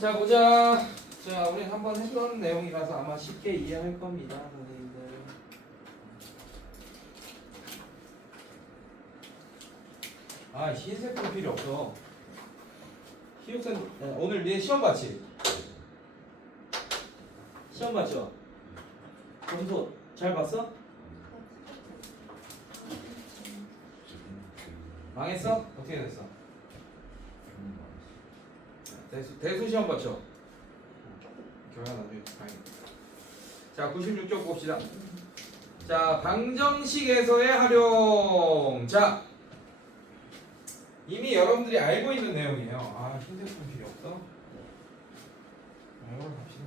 자 보자. 자 우리 한번 했던 내용이라서 아마 쉽게 이해할 겁니다, 선생님들. 아 흰색 볼 필요 없어. 희육생 오늘 네 시험 봤지? 시험 봤죠? 점수 잘 봤어? 망했어? 어떻게 됐어? 대수 시험 봤죠? 교양 나중에 다행이다. 자 96쪽 봅시다. 자 방정식에서의 활용. 자 이미 여러분들이 알고 있는 내용이에요. 아 흰색 좀 필요 없어? 이걸 갑시다.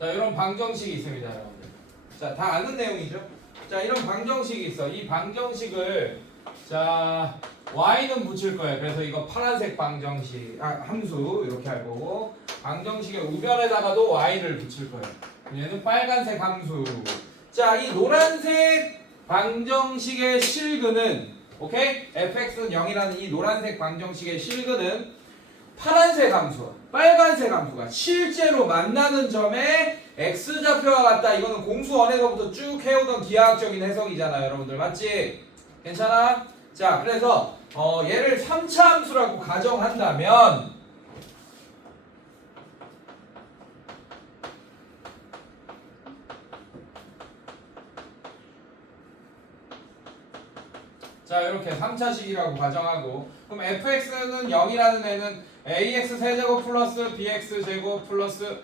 자 이런 방정식이 있습니다, 여러분들. 자 다 아는 내용이죠. 자 이런 방정식이 있어. 이 방정식을 자 y는 붙일 거예요. 그래서 이거 파란색 방정식 함수 이렇게 할 거고, 방정식의 우변에다가도 y를 붙일 거예요. 얘는 빨간색 함수. 자 이 노란색 방정식의 실근은 오케이? fx는 0이라는 이 노란색 방정식의 실근은 파란색 함수, 빨간색 함수가 실제로 만나는 점에 x좌표와 같다. 이거는 공수원에서부터 쭉 해오던 기하학적인 해석이잖아요, 여러분들. 맞지? 괜찮아? 자, 그래서 얘를 3차 함수라고 가정한다면 자, 이렇게 3차식이라고 가정하고, 그럼 fx는 0이라는 애는 ax 세제곱 플러스 bx 제곱 플러스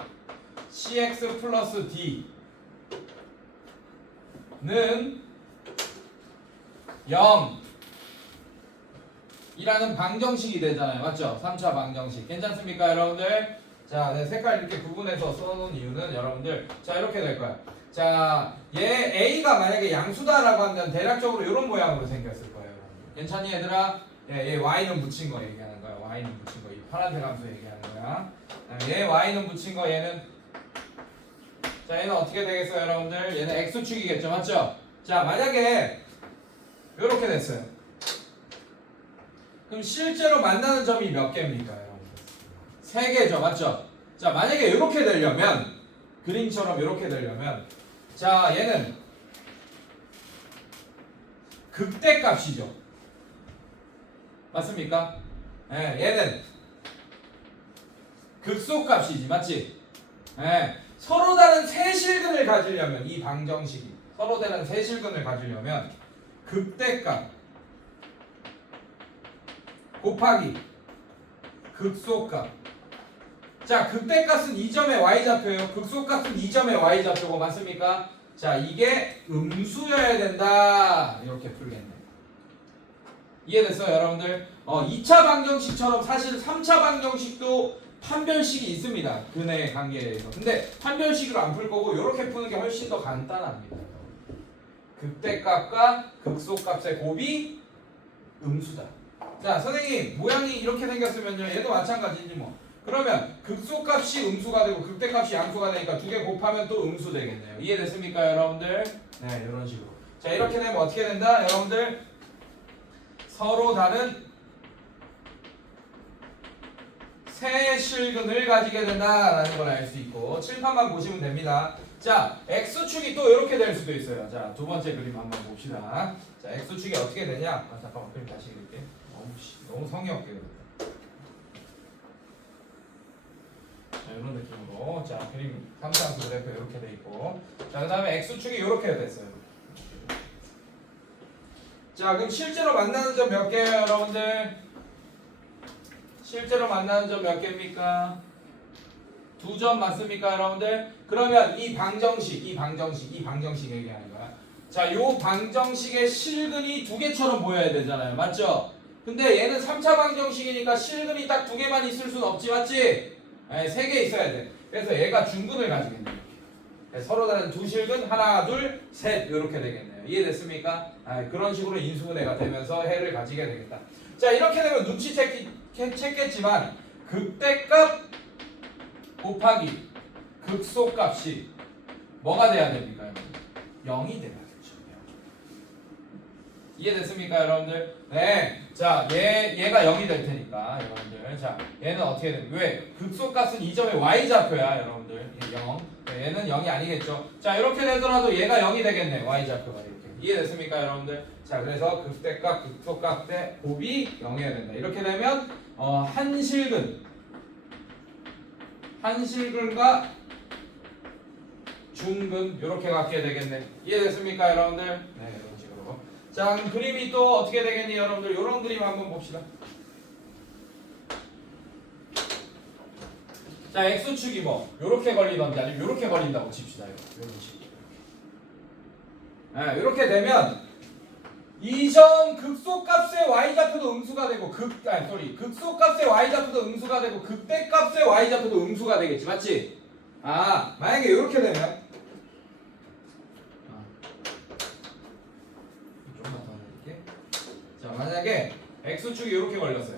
cx 플러스 d는 0 이라는 방정식이 되잖아요. 맞죠? 3차 방정식. 괜찮습니까, 여러분들? 자, 네, 색깔 이렇게 구분해서 써놓은 이유는 여러분들, 자, 이렇게 될 거야. 자, 얘 A가 만약에 양수다라고 하면 대략적으로 이런 모양으로 생겼을 거예요. 괜찮니, 얘들아? 얘 Y는 붙인 거 얘기하는 거야. Y는 붙인 거. 이 파란색 함수 얘기하는 거야. 얘 Y는 붙인 거, 얘는. 자, 얘는 어떻게 되겠어요, 여러분들? 얘는 X축이겠죠, 맞죠? 자, 만약에 이렇게 됐어요. 그럼 실제로 만나는 점이 몇 개입니까, 여러분? 3개죠, 맞죠? 자, 만약에 이렇게 되려면, 그림처럼 이렇게 되려면, 자, 얘는 극대값이죠. 맞습니까? 네, 얘는 극소값이지, 맞지? 네, 서로 다른 세실근을 가지려면, 이 방정식이 서로 다른 세실근을 가지려면 극대값 곱하기 극소값. 자, 극대값은 2점의 y좌표예요. 극소값은 2점의 y좌표고, 맞습니까? 자, 이게 음수여야 된다. 이렇게 풀겠네. 이해됐어요, 여러분들? 2차 방정식처럼 사실 3차 방정식도 판별식이 있습니다. 근의 관계에 대해서. 근데 판별식으로 안 풀 거고 이렇게 푸는 게 훨씬 더 간단합니다. 극대값과 극소값의 곱이 음수다. 자, 선생님 모양이 이렇게 생겼으면요, 얘도 마찬가지지 뭐. 그러면 극소값이 음수가 되고 극대값이 양수가 되니까 두 개 곱하면 또 음수 되겠네요. 이해됐습니까, 여러분들? 네, 이런 식으로. 자, 이렇게 되면 어떻게 된다, 여러분들? 서로 다른 세실근을 가지게 된다라는 걸 알 수 있고, 칠판만 보시면 됩니다. 자, x축이 또 이렇게 될 수도 있어요. 자, 두 번째 그림 한번 봅시다. 자, x축이 어떻게 되냐? 잠깐만, 그림 다시 그릴게. 너무 성의 없게 그렸다. 자, 이런 느낌으로. 자, 그림 3차함수 그래프 이렇게 돼 있고, 자, 그 다음에 x축이 이렇게 됐어요. 자, 그럼 실제로 만나는 점 몇 개예요, 여러분들? 실제로 만나는 점 몇 개입니까? 2점 맞습니까, 여러분들? 그러면 이 방정식 얘기하는 거야. 자, 요 방정식의 실근이 2개처럼 보여야 되잖아요. 맞죠? 근데 얘는 3차 방정식이니까 실근이 딱 2개만 있을 순 없지, 맞지? 네, 3개 있어야 돼. 그래서 얘가 중근을 가지겠네. 네, 서로 다른 두 실근, 하나, 둘, 셋, 이렇게 되겠네요. 이해됐습니까? 그런 식으로 인수분해가 되면서 해를 가지게 되겠다. 자, 이렇게 되면 눈치챘겠지만 극대값 곱하기 극소값이 뭐가 돼야 됩니까? 0이 돼야겠죠. 이해됐습니까, 여러분들? 네. 자, 얘가 0이 될 테니까, 여러분들. 자, 얘는 어떻게 됩니까? 왜? 극소값은 이 점의 y좌표야, 여러분들. 0. 네, 얘는 0이 아니겠죠. 자, 이렇게 되더라도 얘가 0이 되겠네, y좌표가 이렇게. 이해됐습니까, 여러분들? 자, 그래서 극대값, 극소값 대 곱이 0이어야 된다. 이렇게 되면 한실근과 중근 이렇게 갖게 되겠네. 이해됐습니까, 여러분들? 네, 이런 식으로. 자, 그럼 그림이 또 어떻게 되겠니, 여러분들? 이런 그림 한번 봅시다. 자, x축이 뭐 이렇게 걸리던지 아니면 이렇게 걸린다고 칩시다. 이런 식으로. 네, 이렇게 되면 이 점 극소값의 y좌표도 음수가 되고 극소값의 y좌표도 음수가 되고 극대값의 y좌표도 음수가 되겠지, 맞지? 만약에 이렇게 되면 조금만 더 해줄게. 자, 만약에 x축이 이렇게 걸렸어요.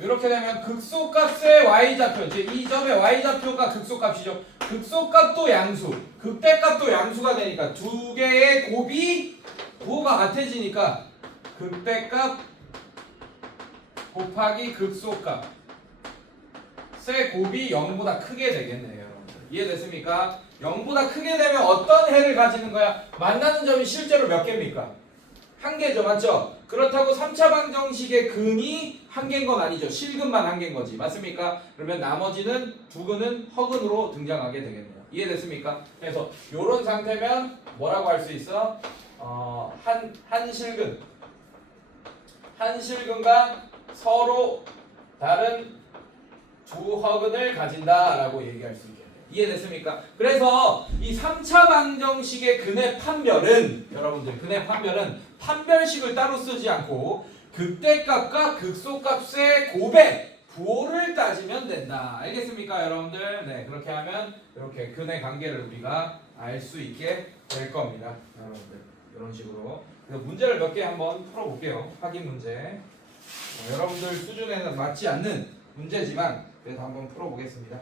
이렇게 되면 극소값의 y좌표, 즉 이 점의 y좌표가 극소값이죠. 극소값도 양수, 극대값도 양수가 되니까 두 개의 곱이 부호가 같아지니까 극대값 곱하기 극소값 의 곱이 0보다 크게 되겠네요, 여러분들. 이해됐습니까? 0보다 크게 되면 어떤 해를 가지는 거야? 만나는 점이 실제로 몇 개입니까? 한 개죠, 맞죠? 그렇다고 3차 방정식의 근이 한 개인 건 아니죠. 실근만 한 개인 거지, 맞습니까? 그러면 나머지는 두 근은 허근으로 등장하게 되겠네요. 이해됐습니까? 그래서 이런 상태면 뭐라고 할 수 있어? 한실근과 서로 다른 두 허근을 가진다라고 얘기할 수 있겠네요. 이해됐습니까? 그래서 이 3차 방정식의 근의 판별은, 여러분들, 근의 판별은 판별식을 따로 쓰지 않고 극대값과 극소값의 곱의 부호를 따지면 된다. 알겠습니까, 여러분들? 네, 그렇게 하면 이렇게 근의 관계를 우리가 알 수 있게 될 겁니다, 여러분들. 이런 식으로. 그래서 문제를 몇 개 한번 풀어볼게요. 확인 문제. 여러분들 수준에는 맞지 않는 문제지만 그래도 한번 풀어보겠습니다.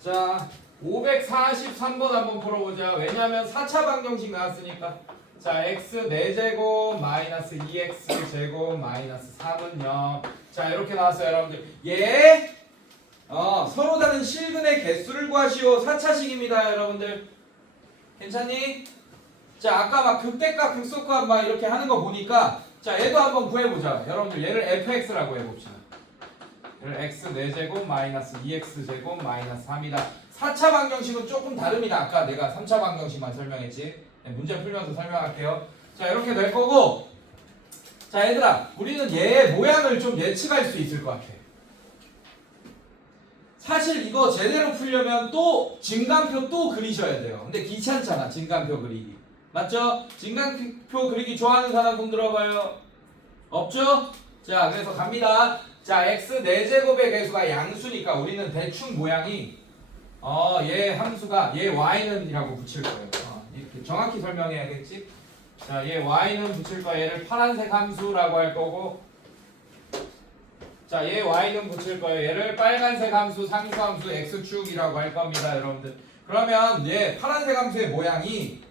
자, 543번 한번 풀어보자. 왜냐하면 4차 방정식 나왔으니까. 자, x 4제곱 마이너스 2x 제곱 마이너스 3은 0. 자, 이렇게 나왔어요, 여러분들. 서로 다른 실근의 개수를 구하시오. 4차식입니다, 여러분들. 괜찮니? 자, 아까 막 극대값, 극소값 막 이렇게 하는 거 보니까 자, 얘도 한번 구해보자. 여러분들, 얘를 fx라고 해봅시다. 얘를 x 4제곱 마이너스 2x 제곱 마이너스 3이다. 4차 방정식은 조금 다릅니다. 아까 내가 3차 방정식만 설명했지. 네, 문제 풀면서 설명할게요. 자, 이렇게 될 거고, 자, 얘들아, 우리는 얘의 모양을 좀 예측할 수 있을 것 같아. 사실 이거 제대로 풀려면 또 증간표 또 그리셔야 돼요. 근데 귀찮잖아, 증간표 그리기. 맞죠? 증간표 그리기 좋아하는 사람 손 들어봐요. 없죠? 자, 그래서 갑니다. 자, x 4제곱의 개수가 양수니까 우리는 대충 모양이 얘 함수가 얘 y는 이라고 붙일 거예요. 이렇게 정확히 설명해야겠지? 자, 얘 y는 붙일 거야. 얘를 파란색 함수라고 할 거고, 자, 얘 y는 붙일 거예요. 얘를 빨간색 함수, 상수함수 x축이라고 할 겁니다, 여러분들. 그러면 얘 파란색 함수의 모양이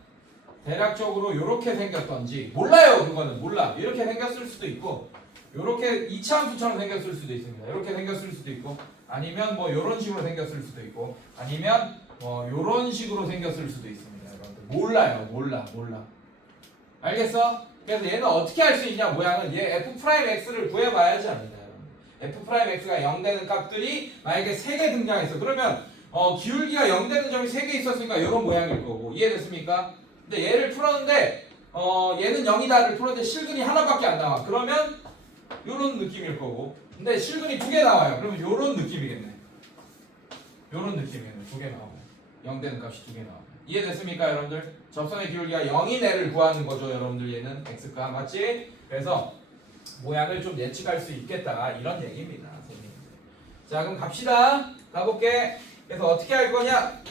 대략적으로 이렇게 생겼던지 몰라요. 그거는 몰라. 이렇게 생겼을 수도 있고, 이렇게 2차 함수처럼 생겼을 수도 있습니다. 이렇게 생겼을 수도 있고, 아니면 뭐 이런 식으로 생겼을 수도 있고, 아니면 뭐 이런 식으로 생겼을 수도 있습니다, 여러분들. 몰라요. 몰라. 알겠어? 그래서 얘는 어떻게 할 수 있냐, 모양은 얘 f'x를 구해봐야지 합니다, 여러분. f'x가 0 되는 값들이 만약에 3개 등장했어. 그러면 기울기가 0 되는 점이 3개 있었으니까 이런 모양일 거고. 이해됐습니까? 근데 얘를 풀었는데 얘는 0이다를 풀었는데 실근이 하나밖에 안 나와. 그러면 요런 느낌일 거고, 근데 실근이 2개 나와요. 그러면 요런 느낌이겠네. 요런 느낌이겠네. 2개 나오고 0 되는 값이 2개 나오고. 이해됐습니까, 여러분들? 접선의 기울기가 0인 애를 구하는 거죠, 여러분들. 얘는 x값 맞지? 그래서 모양을 좀 예측할 수 있겠다, 이런 얘기입니다, 선생님. 자 그럼 갑시다. 가볼게. 그래서 어떻게 할 거냐?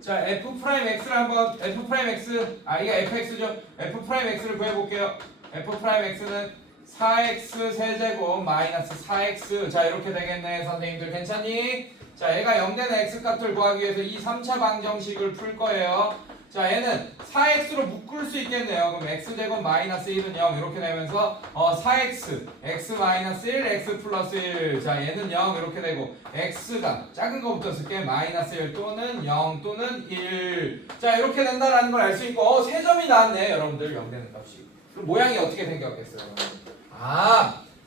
자 f 프라임 x를 한번 f 프라임 x 이게 fx죠. f 프라임 x를 구해볼게요. f 프라임 x는 4x 세제곱 마이너스 4x 자 이렇게 되겠네. 선생님들 괜찮니? 자 얘가 0되는 x값을 구하기 위해서 이 3차 방정식을 풀 거예요. 자 얘는 4x로 묶을 수 있겠네요. 그럼 x제곱 마이너스 1은 0 이렇게 되면서 4x x 마이너스 1 x 플러스 1 자 얘는 0 이렇게 되고 x가 작은 거부터 쓸게 마이너스 1 또는 0 또는 1 자 이렇게 된다는 걸 알 수 있고 세 점이 나왔네 여러분들 0 되는 값이. 그럼 모양이 어떻게 생겼겠어요?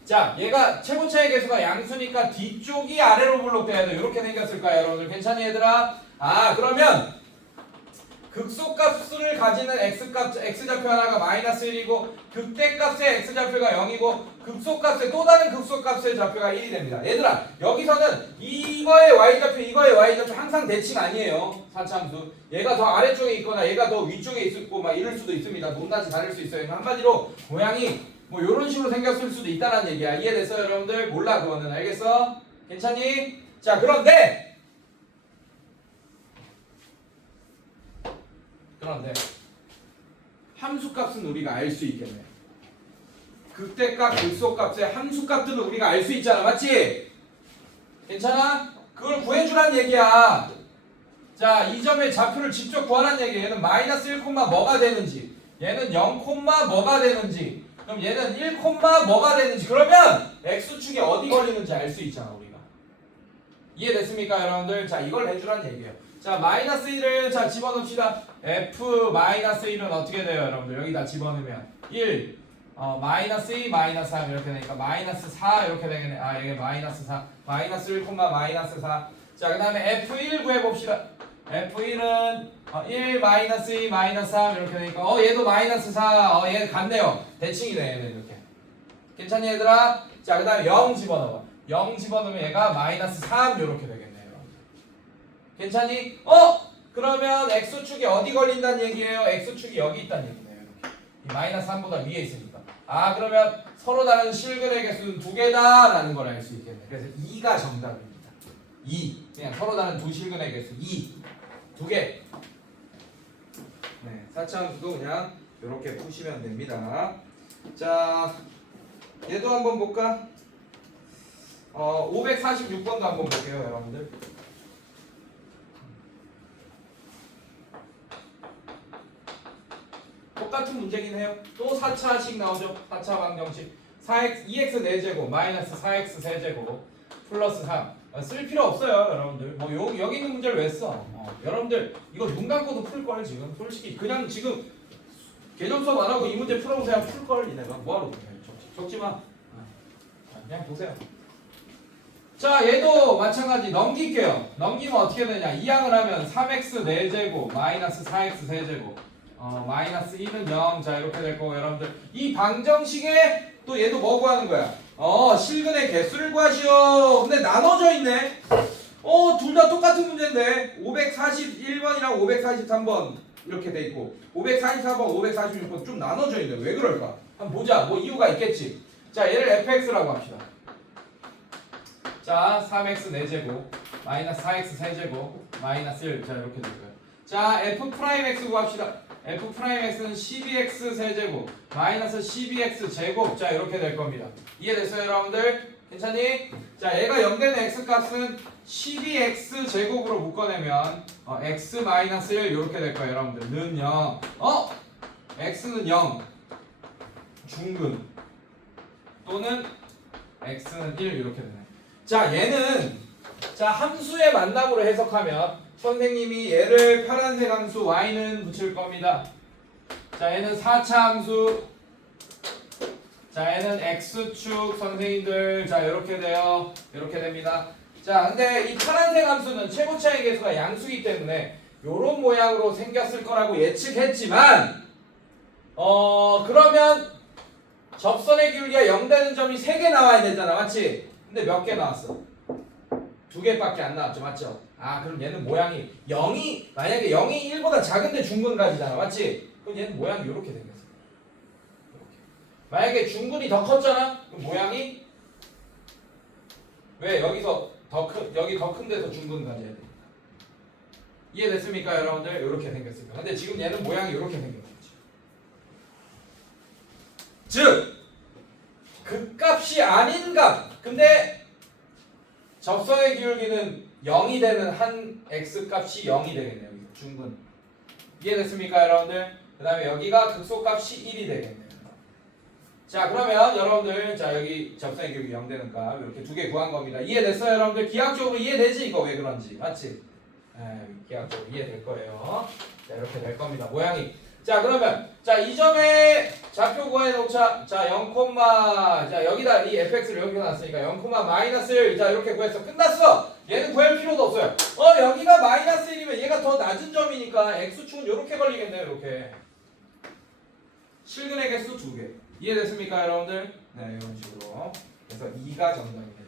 자 얘가 최고차의 개수가 양수니까 뒤쪽이 아래로 블록돼야 돼. 이렇게 생겼을 거야 여러분들. 괜찮니 얘들아? 그러면 극소값수를 가지는 x좌표 하나가 마이너스 1이고 극대값의 x좌표가 0이고 극소값의 또 다른 극소값의 좌표가 1이 됩니다. 얘들아 여기서는 이거의 y좌표 이거의 y좌표 항상 대칭 아니에요. 4차함수 얘가 더 아래쪽에 있거나 얘가 더 위쪽에 있고 막 이럴 수도 있습니다. 높낮이 다를 수 있어요. 한마디로 모양이 뭐 이런 식으로 생겼을 수도 있다는 얘기야. 이해됐어요 여러분들? 몰라 그거는. 알겠어? 괜찮니? 자 그런데 함수값은 우리가 알 수 있겠네. 극대값, 극소값의 함수값들은 우리가 알 수 있잖아. 맞지? 괜찮아? 그걸 구해주란 얘기야. 자, 이 점의 좌표를 직접 구하란 얘기야. 얘는 마이너스 1, 뭐가 되는지 얘는 0, 뭐가 되는지 그럼 얘는 1, 뭐가 되는지 그러면 x축이 어디 걸리는지 알 수 있잖아 우리가. 이해됐습니까 여러분들? 자 이걸 해주란 얘기예요. 자 마이너스 1을 자 집어넣읍시다. f 마이너스 1은 어떻게 돼요 여러분들? 여기다 집어넣으면 1 마이너스 2 마이너스 3 이렇게 되니까 마이너스 4 이렇게 되겠네. 여기 마이너스 4 마이너스 1, 마이너스 4 자 그 다음에 f1 구해봅시다. f1은 1 마이너스 2 마이너스 3 이렇게 되니까 얘도 마이너스 4 얘 같네요. 대칭이네 얘는 이렇게. 괜찮니 얘들아? 자 그 다음에 0 집어넣어. 0 집어넣으면 얘가 마이너스 3 이렇게 되겠네요. 괜찮니? 그러면 x축이 어디 걸린다는 얘기예요? x축이 여기 있다는 얘기네요. 이렇게. 이 마이너스 3보다 위에 있으니까. 그러면 서로 다른 실근의 개수는 두 개다라는 걸 알 수 있겠네. 그래서 2가 정답입니다. 2. 그냥 서로 다른 두 실근의 개수 2. 두 개. 네, 4차함수도 그냥 이렇게 푸시면 됩니다. 자, 얘도 한번 볼까? 546번도 한번 볼게요, 여러분들. 똑같은 문제긴 해요. 또 4차식 나오죠. 4차 방정식. 4x, 2x 4제곱 마이너스 4x 세제곱 플러스 3. 쓸 필요 없어요, 여러분들. 뭐 여기 있는 문제를 왜 써? 여러분들 이거 눈 감고도 풀걸 지금. 솔직히 그냥 지금 개념 수업 안 하고 이 문제 풀어보세요. 풀걸 이내가 뭐하러 그래. 적지 마. 그냥 보세요. 자 얘도 마찬가지 넘길게요. 넘기면 어떻게 되냐. 이항을 하면 3x 4제곱 마이너스 4x 세제곱 마이너스 2는 0. 자 이렇게 될 거고 여러분들 이 방정식에 또 얘도 뭐 구하는 거야? 실근의 개수를 구하시오. 근데 나눠져 있네. 둘 다 똑같은 문제인데 541번이랑 543번 이렇게 돼 있고 544번, 546번 좀 나눠져 있네. 왜 그럴까? 한번 보자. 뭐 이유가 있겠지. 자 얘를 fx라고 합시다. 자 3x 4제곱 마이너스 4x 세제곱 마이너스 1. 자 이렇게 될 거예요. 자 f'x 구합시다. f'x는 12x 세제곱 마이너스 12x 제곱. 자 이렇게 될 겁니다. 이해됐어요 여러분들? 괜찮니? 자 얘가 0되는 x값은 12x 제곱으로 묶어내면 x 마이너스 1 이렇게 될 거예요 여러분들. 는 0 x는 0 중근 또는 x는 1 이렇게 되네. 자 얘는 자 함수의 만남으로 해석하면 선생님이 얘를 파란색 함수 y는 붙일 겁니다. 자 얘는 4차 함수. 자 얘는 x축 선생님들. 자 이렇게 돼요. 이렇게 됩니다. 자 근데 이 파란색 함수는 최고차의 개수가 양수이기 때문에 요런 모양으로 생겼을 거라고 예측했지만 그러면 접선의 기울기가 0 되는 점이 3개 나와야 되잖아. 맞지? 근데 몇 개 나왔어? 2개밖에 안 나왔죠. 맞죠? 그럼 얘는 모양이 0이 만약에 0이 1보다 작은데 중근가지잖아. 맞지? 그럼 얘는 모양이 이렇게 생겼어. 이렇게. 만약에 중근이 더 컸잖아. 그럼 모양이 왜 여기서 여기 더 큰 데서 중근 가져야 됩니다. 이해됐습니까 여러분들? 이렇게 생겼습니다. 근데 지금 얘는 모양이 이렇게 생겼죠. 즉 극값이 아닌 값. 근데 접선의 기울기는 0이 되는 한 x값이 0이 되겠네요. 중근. 이해됐습니까 여러분들? 그 다음에 여기가 극소값이 1이 되겠네요. 자 그러면 여러분들 자 여기 접선의 기울기 0 되는 값 이렇게 두 개 구한 겁니다. 이해됐어요 여러분들? 기하학적으로 이해되지 이거 왜 그런지 맞지? 기하학적으로 이해될 거예요. 자 이렇게 될 겁니다. 모양이. 자 그러면 자 이 점에 좌표 구해 놓자. 자 0, 자 여기다 이 fx를 여기 놨으니까 0, -1 자 이렇게 구했어. 끝났어. 얘는 구할 필요도 없어요. 여기가 -1이면 얘가 더 낮은 점이니까 x축은 이렇게 걸리겠네요. 이렇게 실근의 개수 2개. 이해됐습니까 여러분들? 네 이런 식으로. 그래서 2가 정답입니다.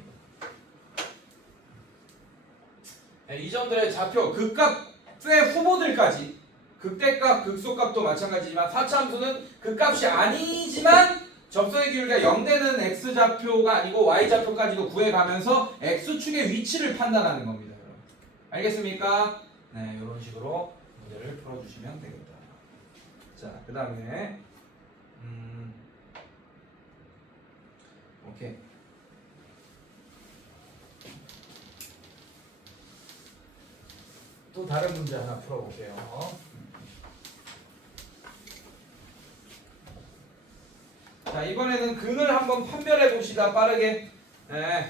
네, 이 점들의 좌표 극값의 후보들까지 극대값, 극소값도 마찬가지지만 사차함수는 극값이 아니지만 접선의 기울기가 0 되는 x좌표가 아니고 y좌표까지도 구해가면서 x축의 위치를 판단하는 겁니다. 여러분. 알겠습니까? 네, 이런 식으로 문제를 풀어주시면 되겠다. 자, 그 다음에 오케이. 또 다른 문제 하나 풀어볼게요. 자 이번에는 근을 한번 판별해 봅시다. 빠르게. 네.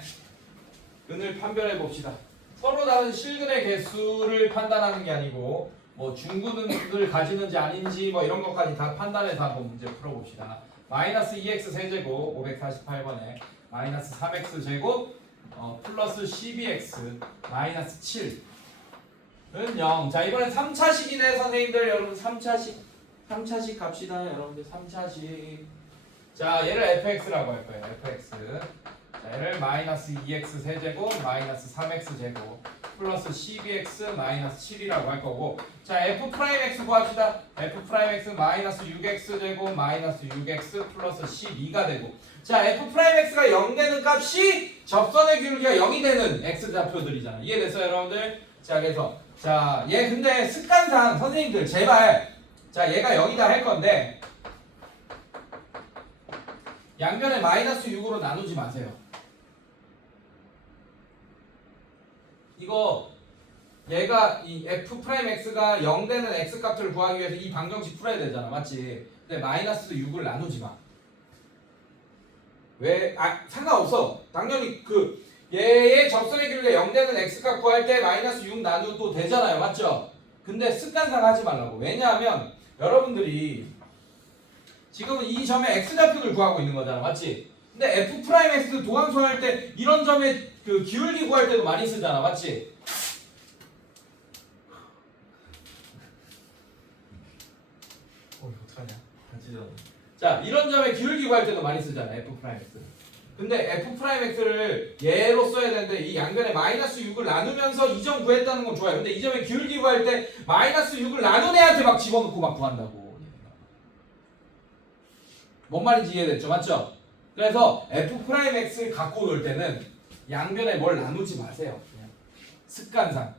근을 판별해 봅시다. 서로 다른 실근의 개수를 판단하는 게 아니고 뭐 중근을 가지는지 아닌지 뭐 이런 것까지 다 판단해서 한번 문제 풀어봅시다. -2x 세제곱 548번에 -3x 제곱 플러스 12x -7 은 0. 자 이번엔 3차식이네 선생님들. 여러분 3차식 갑시다. 여러분들 3차식. 자 얘를 fx라고 할 거예요. fx. 자 얘를 -2x 세제곱 -3x 제곱 플러스 12x -7이라고 할 거고. 자 f'x 구합시다. f'x -6x 제곱 -6x 플러스 12가 되고. 자 f'x가 0 되는 값이 접선의 기울기가 0이 되는 x좌표들이잖아. 이해됐어요 여러분들? 자 그래서 자 얘 근데 습관상 선생님들 제발 자 얘가 0이다 할 건데 양변에 -6으로 나누지 마세요. 이거 얘가 이 f'x가 0 되는 x값을 구하기 위해서 이 방정식 풀어야 되잖아. 맞지? 근데 -6을 나누지 마. 왜? 상관없어. 당연히 얘의 접선의 기울기가 0 되는 x값 구할 때 -6 나누도 되잖아요. 맞죠? 근데 습관상 하지 말라고. 왜냐하면 여러분들이 지금은 이 점의 x좌표를 구하고 있는 거잖아. 맞지? 근데 f'x 도함수할 때 이런 점의 기울기 구할 때도 많이 쓰잖아. 맞지? 어떡하냐? 자, 이런 점의 기울기 구할 때도 많이 쓰잖아. f'x. 근데 f'x를 얘로 써야 되는데 이 양변에 -6을 나누면서 이 점 구했다는 건 좋아요. 근데 이 점의 기울기 구할 때 -6을 나눈 애한테 막 집어넣고 막 구한다고. 뭔 말인지 이해됐죠? 맞죠? 그래서 f'x를 갖고 놀 때는 양변에 뭘 나누지 마세요. 그냥 습관상.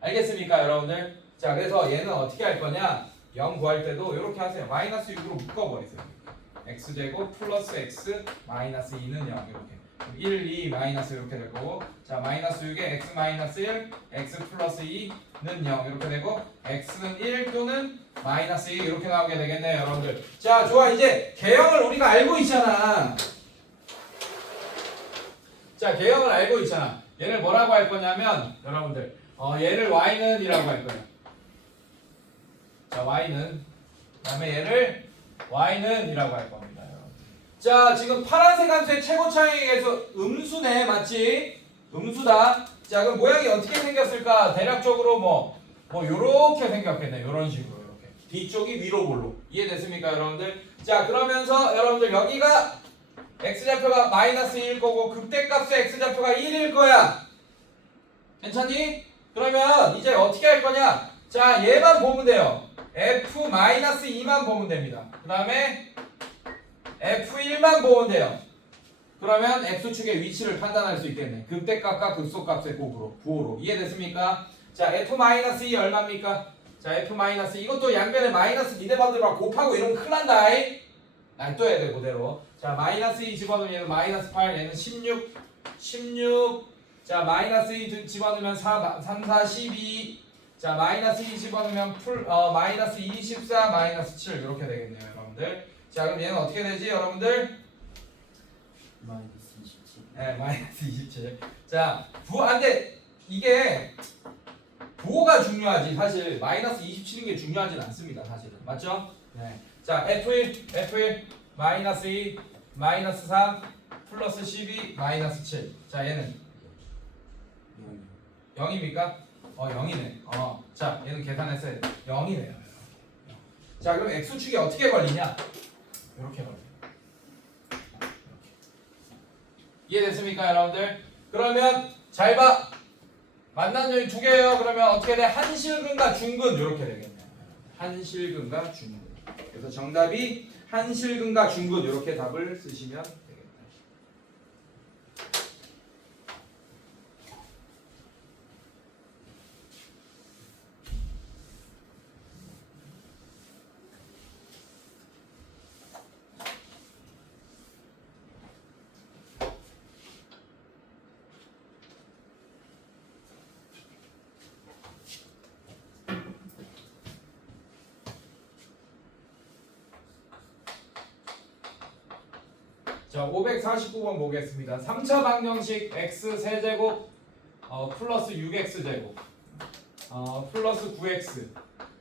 알겠습니까 여러분들? 자 그래서 얘는 어떻게 할 거냐? 0 구할 때도 이렇게 하세요. -6으로 묶어버리세요. x제곱 플러스 x 마이너스 2는 0 이렇게 1, 2 마이너스 이렇게 되고 자 -6에 x 마이너스 1 x 플러스 2는 0 이렇게 되고 x는 1 또는 마이너스 2 이렇게 나오게 되겠네요 여러분들. 자 좋아 이제 개형을 우리가 알고 있잖아. 자 개형을 알고 있잖아. 얘를 뭐라고 할 거냐면 여러분들 얘를 y는 이라고 할 거예요. 자 y는 그 다음에 얘를 y는 이라고 할 겁니다. 여러분. 자 지금 파란색 함수의 최고 차이에서 음수네. 맞지? 음수다. 자 그럼 모양이 어떻게 생겼을까? 대략적으로 뭐 요렇게 생겼겠네. 요런 식으로 이렇게 뒤쪽이 위로 볼로. 이해됐습니까 여러분들? 자 그러면서 여러분들 여기가 x좌표가 -1일 거고 극대값의 x좌표가 1일 거야. 괜찮니? 그러면 이제 어떻게 할 거냐? 자 얘만 보면 돼요. f-2만 보면 됩니다. 그 다음에 f1만 보면 돼요. 그러면 x축의 위치를 판단할 수 있겠네. 극대값과 극소값의 부호로. 이해됐습니까? 자, f-2 얼마입니까? 자, f- 이것도 양변에 마이너스 니네바들과 곱하고 이러면 큰일 난다. 또 해야 돼, 그대로. 자, 마이너스 2 집어넣으면 얘는 마이너스 8, 얘는 16. 자, 마이너스 2 집어넣으면 3, 4, 12. 자, 마이너스 2 집어넣으면 마이너스 24, 마이너스 7 이렇게 되겠네요, 여러분들. 자, 그럼 얘는 어떻게 되지, 여러분들? 마이너스 27. 네, 마이너스 27. 자, 근데 이게 부호가 중요하지 사실 마이너스 27인 게 중요하진 않습니다, 사실은. 맞죠? 네. 자, F1 마이너스 2 마이너스 3 플러스 12 마이너스 7. 자, 얘는 0입니까? 0이네. 자, 얘는 계산했어요. 0이네요. 자, 그럼 x축이 어떻게 걸리냐? 이렇게 걸려. 이해됐습니까, 여러분들? 그러면 잘 봐. 만난 점이 두 개예요. 그러면 어떻게 돼? 한실근과 중근 이렇게 되겠네요. 한실근과 중근. 그래서 정답이 한실근과 중근 이렇게 답을 쓰시면 되겠다. 자, 549번 보겠습니다. 3차 방정식 x 세제곱 플러스 6x제곱 플러스 9x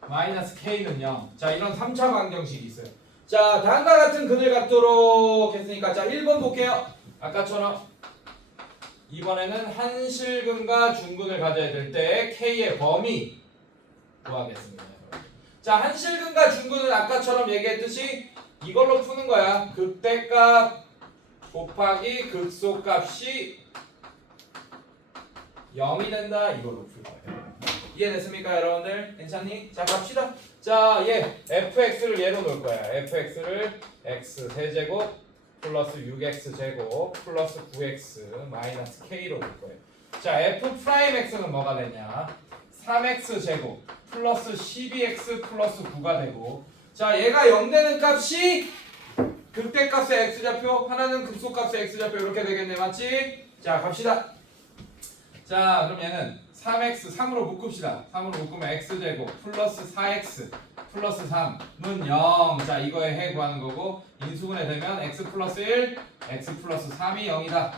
마이너스 k는 0. 자, 이런 3차 방정식이 있어요. 자, 다음과 같은 근을 갖도록 했으니까 자, 1번 볼게요. 아까처럼 이번에는 한실근과 중근을 가져야 될 때 k의 범위 구하겠습니다. 자, 한실근과 중근은 아까처럼 얘기했듯이 이걸로 푸는 거야. 극대값 곱하기 극소값이 0이 된다. 이걸로 풀 거예요. 이해됐습니까, 여러분들? 괜찮니? 자, 갑시다. 자, fx를 얘로 놓을 거야. fx를 x 세제곱 플러스 6x 제곱 플러스 9x 마이너스 k로 놓을 거예요. 자, f'x는 뭐가 되냐? 3x 제곱 플러스 12x 플러스 9가 되고, 자, 얘가 0 되는 값이 극대값의 x좌표, 하나는 극소값의 x좌표 이렇게 되겠네. 맞지? 자, 갑시다. 자, 그럼 얘는 3x 3으로 묶읍시다. 3으로 묶으면 x제곱 플러스 4x 플러스 3은 0. 자, 이거에 해 구하는 거고, 인수분해 되면 x 플러스 1 x 플러스 3이 0이다.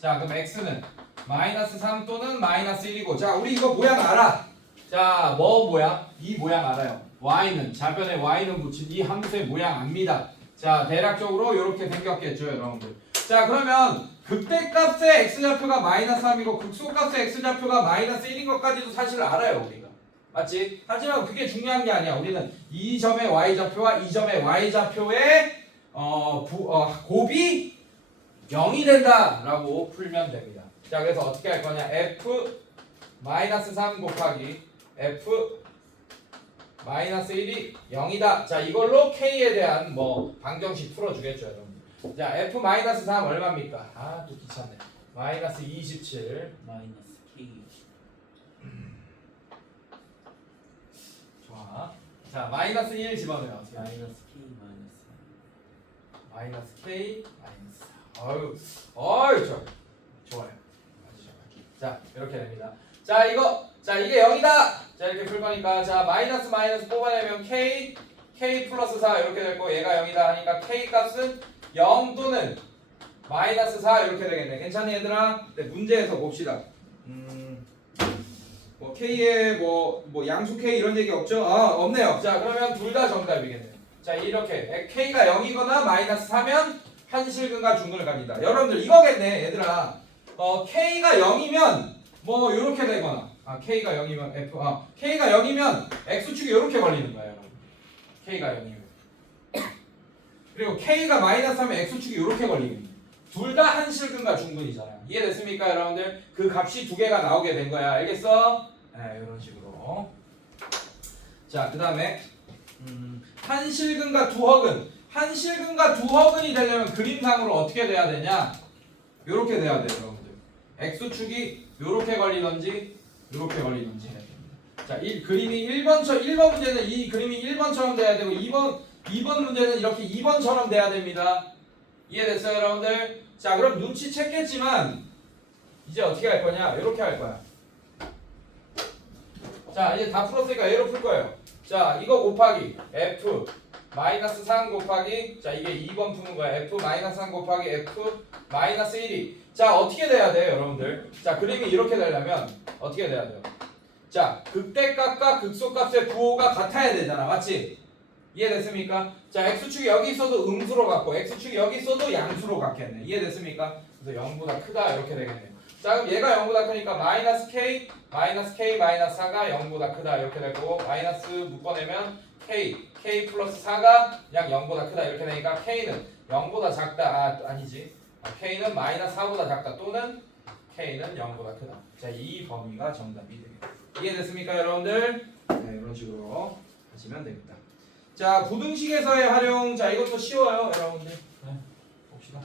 자, 그럼 x는 마이너스 3 또는 마이너스 1이고, 자, 우리 이거 모양 알아. 자, 뭐 모양? 이 모양 알아요. y는 좌변에 y는 붙인 이 함수의 모양 압니다. 자, 대략적으로 이렇게 생겼겠죠, 여러분들. 자, 그러면 극대값의 x좌표가 마이너스 3이고 극소값의 x좌표가 마이너스 1인 것까지도 사실 알아요, 우리가. 맞지? 하지만 그게 중요한 게 아니야. 우리는 이 점의 y좌표와 이 점의 y좌표의 곱이 0이 된다라고 풀면 됩니다. 자, 그래서 어떻게 할 거냐? f-3 곱하기 f 마이너스 1이 0이다. 자, 이걸로 k에 대한 방정식 풀어주겠죠, 여러분. 자, f-3 얼마입니까? 또 귀찮네. 마이너스 27 마이너스 k. 좋아. 자, 마이너스 1 집어넣어요. 마이너스 k 마이너스. 마이너스 k 마이너스. 어유 좋아요. 아주 좋아요. 자, 이렇게 됩니다. 자, 이게 0이다. 자, 이렇게 풀 거니까, 자, 마이너스 뽑아내면 k 플러스 4 이렇게 되고, 얘가 0이다 하니까 k 값은 0 또는 마이너스 4 이렇게 되겠네. 괜찮니, 얘들아? 네, 문제에서 봅시다. k에 양수 k 이런 얘기 없죠? 없네요. 자, 그러면 둘 다 정답이겠네요. 자, 이렇게 k가 0이거나 마이너스 4면 한실근과 중근을 갑니다. 여러분들 이거겠네, 얘들아. k가 0이면 이렇게 되거나, k가 0이면 k가 0이면 x축이 이렇게 걸리는 거예요. k가 0이면. 그리고 k가 마이너스 3면 x축이 이렇게 걸리는 거예요. 둘 다 한실근과 중근이잖아요. 이해됐습니까, 여러분들? 그 값이 두 개가 나오게 된 거야. 알겠어? 네, 이런 식으로. 자, 그 다음에 한실근과 두허근. 한실근과 두허근이 되려면 그림상으로 어떻게 돼야 되냐? 요렇게 돼야 돼요, 여러분들. x축이 요렇게 걸리던지 요렇게 걸리던지 해야 됩니다. 자, 이 그림이 1번 문제는 이 그림이 1번처럼 돼야 되고 2번 문제는 이렇게 2번처럼 돼야 됩니다. 이해됐어요, 여러분들? 자, 그럼 눈치챘겠지만 이제 어떻게 할 거냐? 이렇게 할 거야. 자, 이제 다 풀었으니까 얘로 풀 거예요. 자, 이거 곱하기 f 마이너스 3 곱하기, 자, 이게 2번 푸는 거야. f 마이너스 3 곱하기 f 마이너스 1이. 자, 어떻게 돼야 돼요, 여러분들? 자, 그림이 이렇게 되려면 어떻게 돼야 돼요? 자, 극대값과 극소값의 부호가 같아야 되잖아, 맞지? 이해됐습니까? 자, x축이 여기 있어도 음수로 갖고 x축이 여기 있어도 양수로 갖겠네. 이해됐습니까? 그래서 0보다 크다 이렇게 되겠네요. 자, 그럼 얘가 0보다 크니까 마이너스 k 마이너스 4가 0보다 크다 이렇게 될 거고, 마이너스 묶어내면 k 플러스 4가 약 0보다 크다 이렇게 되니까 k는 0보다 작다. 아니지. k는 마이너스 4보다 작다 또는 k는 0보다 크다. 자, 이 범위가 정답이 되겠다. 이해됐습니까, 여러분들? 네, 이런 식으로 하시면 됩니다. 자, 부등식에서의 활용. 자, 이것도 쉬워요, 여러분들. 네, 봅시다.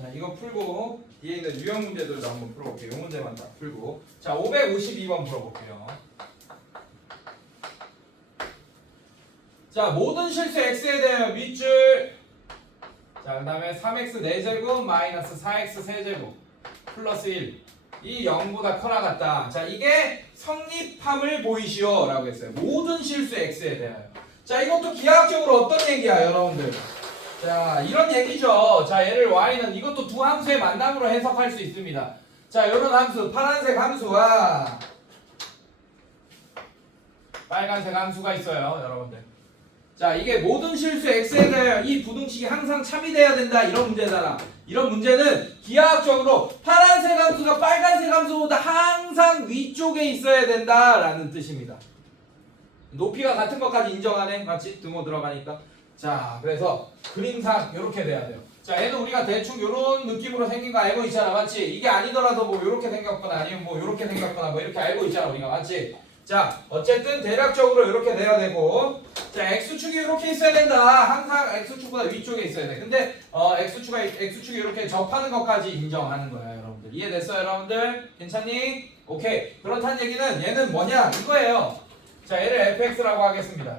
자, 이거 풀고 뒤에 있는 유형 문제들도 한번 풀어볼게요. 이 문제만 다 풀고. 자, 552번 풀어볼게요. 자, 모든 실수 x에 대한 밑줄. 자, 그 다음에 3x 4제곱 마이너스 4x 세제곱 플러스 1. 이 0보다 커나 같다. 자, 이게 성립함을 보이시오 라고 했어요. 모든 실수 x에 대하여. 자, 이것도 기하학적으로 어떤 얘기야, 여러분들? 자, 이런 얘기죠. 자, 얘를 y는 이것도 두 함수의 만남으로 해석할 수 있습니다. 자, 이런 함수, 파란색 함수와 빨간색 함수가 있어요, 여러분들. 자, 이게 모든 실수 x에 대하여 이 부등식이 항상 참이 돼야 된다, 이런 문제잖아. 이런 문제는 기하학적으로 파란색 함수가 빨간색 함수보다 항상 위쪽에 있어야 된다라는 뜻입니다. 높이가 같은 것까지 인정하네, 맞지? 등호 들어가니까. 자, 그래서 그림상 이렇게 돼야 돼요. 자, 얘는 우리가 대충 이런 느낌으로 생긴 거 알고 있잖아, 맞지? 이게 아니더라도 뭐 이렇게 생겼거나 아니면 뭐 이렇게 생겼거나 뭐 이렇게 알고 있잖아, 우리가, 맞지? 자, 어쨌든 대략적으로 이렇게 돼야 되고, 자, x축이 이렇게 있어야 된다. 항상 x축보다 위쪽에 있어야 돼. 근데 x축이 이렇게 접하는 것까지 인정하는 거야, 여러분들. 이해됐어요, 여러분들? 괜찮니? 오케이. 그렇다는 얘기는 얘는 뭐냐? 이거예요. 자, 얘를 fx라고 하겠습니다.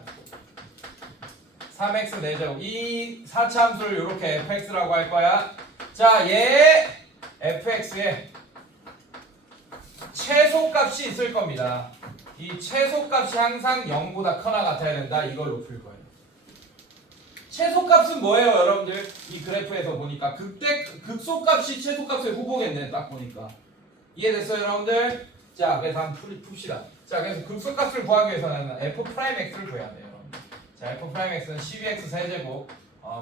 3x 4제곱. 이 4차 함수를 이렇게 fx라고 할 거야. 자, 얘 fx에 최소값이 있을 겁니다. 이 최소값이 항상 0보다 커나 같아야 된다. 이걸로 풀 거예요. 최소값은 뭐예요, 여러분들? 이 그래프에서 보니까 극소값이 최소값의 후보겠네, 딱 보니까. 이해됐어요, 여러분들? 자, 그래서 한번 풉시다. 자, 그래서 극소값을 구하기 위해서는 f'x를 구해야 돼요, 여러분들. 자, f'x는 12x 세제곱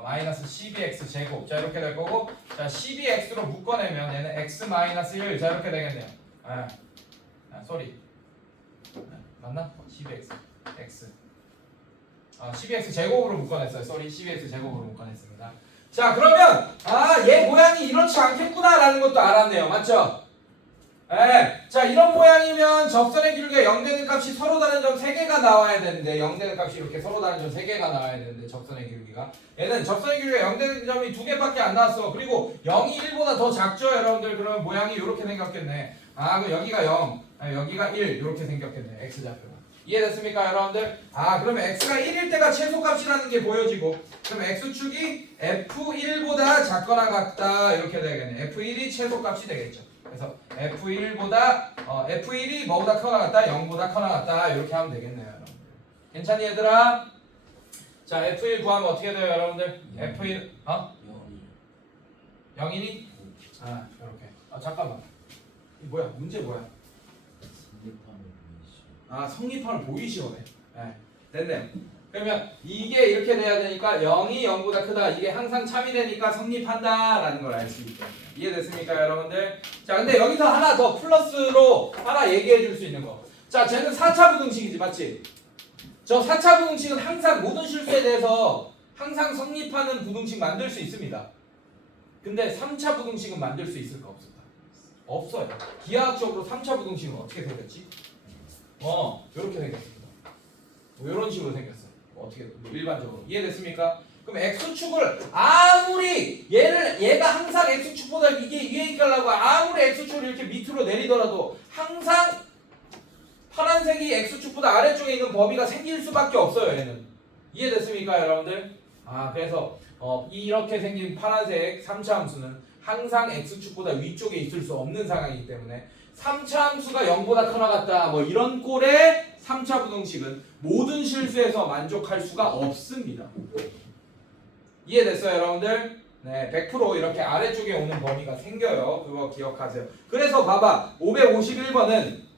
마이너스 12x 제곱. 자, 이렇게 될 거고, 자, 12x로 묶어내면 얘는 x 마이너스 1. 자, 이렇게 되겠네요. 쏘리. 맞나? 12x x 12x 제곱으로 묶어냈어요. 쏘리, 12x 제곱으로 묶어냈습니다. 자, 그러면 얘 모양이 이렇지 않겠구나 라는 것도 알았네요. 맞죠? 자, 이런 모양이면 접선의 길이가 0 되는 값이 서로 다른 점 3개가 나와야 되는데, 0 되는 값이 이렇게 서로 다른 점 3개가 나와야 되는데, 접선의 길이가 얘는 접선의 길이가 0 되는 점이 2개밖에 안 나왔어. 그리고 0이 1보다 더 작죠, 여러분들? 그러면 모양이 이렇게 생겼겠네. 그럼 여기가 0, 여기가 1 이렇게 생겼겠네, x좌표가. 이해됐습니까, 여러분들? 그러면 x가 1일 때가 최소값이라는 게 보여지고, 그럼 x축이 f1보다 작거나 같다 이렇게 되겠네. f1이 최소값이 되겠죠. 그래서 f1보다 f1이 뭐보다 커나 같다, 0보다 커나 같다 이렇게 하면 되겠네요, 여러분들. 괜찮니, 얘들아? 자, f1 구하면 어떻게 돼요, 여러분들? f1 0이니? 이렇게. 잠깐만. 이 뭐야? 문제 뭐야? 성립함을 보이시오네. 됐네. 그러면 이게 이렇게 돼야 되니까 0이 0보다 크다. 이게 항상 참이 되니까 성립한다라는 걸 알 수 있거든요. 이해됐습니까, 여러분들? 자, 근데 여기서 하나 더 플러스로 하나 얘기해 줄 수 있는 거. 자, 쟤는 4차 부등식이지, 맞지? 저 4차 부등식은 항상 모든 실수에 대해서 항상 성립하는 부등식 만들 수 있습니다. 근데 3차 부등식은 만들 수 있을까 없을까? 없어요. 기하학적으로 3차 부등식은 어떻게 생겼지? 이렇게 생겼습니다. 뭐 이런 식으로 생겼어. 어떻게 뭐 일반적으로 이해됐습니까? 그럼 x축을 아무리 얘가 항상 x축보다 이게 위에 있으려고 아무리 x축을 이렇게 밑으로 내리더라도 항상 파란색이 x축보다 아래쪽에 있는 범위가 생길 수밖에 없어요. 얘는 이해됐습니까, 여러분들? 그래서 이렇게 생긴 파란색 3차 함수는 항상 x축보다 위쪽에 있을 수 없는 상황이기 때문에 3차 함수가 0보다 커 나갔다 뭐 이런 꼴의 3차 부등식은 모든 실수에서 만족할 수가 없습니다. 이해됐어요, 여러분들? 네, 100% 이렇게 아래쪽에 오는 범위가 생겨요. 그거 기억하세요. 그래서 봐봐, 551번은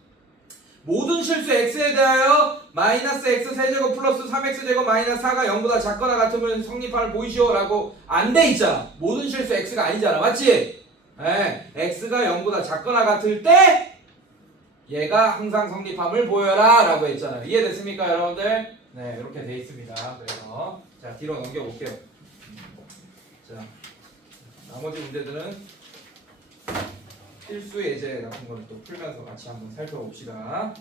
모든 실수 x에 대하여 마이너스 x 세제곱 플러스 3x제곱 마이너스 4가 0보다 작거나 같으면 성립함을 보이시오 라고 안 돼 있잖아. 모든 실수 x가 아니잖아, 맞지? 네, x가 0보다 작거나 같을 때 얘가 항상 성립함을 보여라 라고 했잖아요. 이해됐습니까, 여러분들? 네, 이렇게 돼 있습니다. 그래서 자, 뒤로 넘겨볼게요. 자, 나머지 문제들은 필수 예제 같은 거를 또 풀면서 같이 한번 살펴봅시다.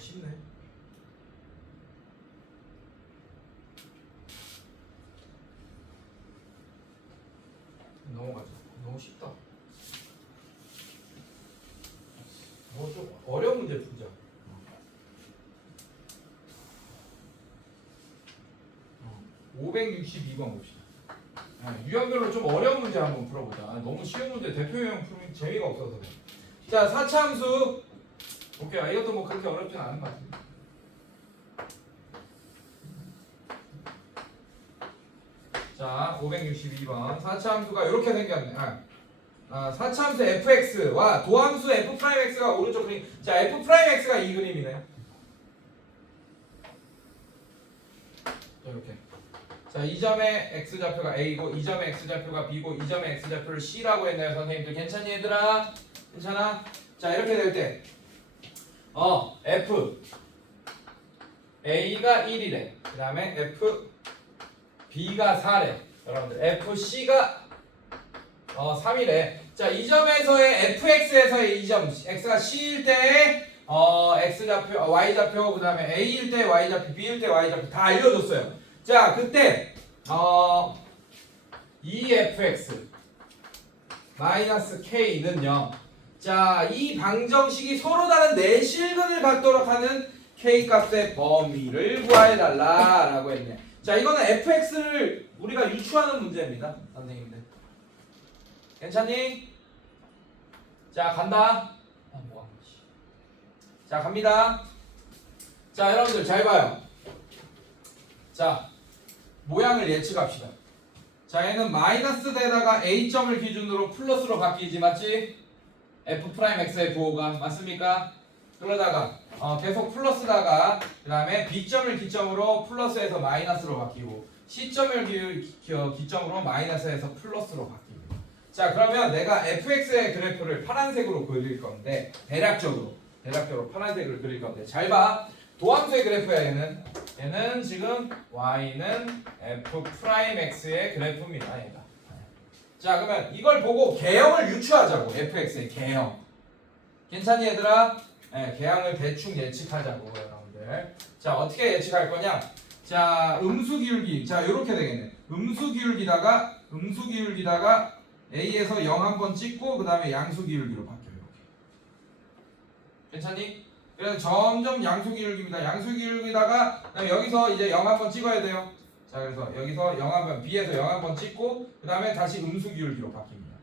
쉽네. 넘어가자. 너무 쉽다. 좀 어려운 문제 풀자. 562번 봅시다. 유형별로 좀 어려운 문제 한번 풀어보자. 너무 쉬운 문제 대표 유형 풀면 재미가 없어서. 자, 4차 함수. 오케이, 이것도 뭐 그렇게 어렵진 않은 것 같습니다. 자, 562번 4차 함수가 이렇게 생겼네. 4차 함수 fx와 도함수 f'x가 오른쪽 그림. 자, f'x가 이 그림이네. 이렇게. 자, 이 점의 x좌표가 a고 이 점의 x좌표가 b고 이 점의 x좌표를 c라고 했나요, 선생님들? 괜찮니, 얘들아? 괜찮아? 자, 이렇게 될 때 f a가 1이래. 그 다음에 f b가 4래. 여러분들 fc가 3이래. 자, 이 점에서의 fx에서의 이 점 x가 c일 때 x좌표 y좌표 그 다음에 a일 때 y좌표 b일 때 y좌표 다 알려줬어요. 자, 그때 2fx 마이너스 k는요. 자, 이 방정식이 서로 다른 내실근을 갖도록 하는 k 값의 범위를 구해달라 라고 했네. 자, 이거는 fx를 우리가 유추하는 문제입니다, 선생님들. 괜찮니? 자, 간다. 자, 갑니다. 자, 여러분들 잘 봐요. 자, 모양을 예측합시다. 자, 얘는 마이너스 대다가 a점을 기준으로 플러스로 바뀌지, 맞지? f'x의 부호가 맞습니까? 그러다가 계속 플러스다가 그 다음에 b점을 기점으로 플러스에서 마이너스로 바뀌고 c점을 기점으로 마이너스에서 플러스로 바뀌고. 자, 그러면 내가 fx의 그래프를 파란색으로 그릴 건데 대략적으로 파란색으로 그릴 건데 잘 봐. 도함수의 그래프야. 얘는 지금 y는 f'x의 그래프입니다, 얘가. 자, 그러면 이걸 보고 개형을 유추하자고. fx의 개형. 괜찮니, 얘들아? 네, 개형을 대충 예측하자고, 여러분들. 자, 어떻게 예측할 거냐? 자, 음수기울기. 자, 요렇게 되겠네. 음수기울기다가 a에서 0 한번 찍고 그 다음에 양수기울기로 바뀌어요. 이렇게. 괜찮니? 그래서 점점 양수기울기입니다. 양수기울기다가 그다음에 여기서 이제 0 한번 찍어야 돼요. 자, 그래서 여기서 0 한번 b에서 0 한번 찍고 그 다음에 다시 음수기울기로 바뀝니다.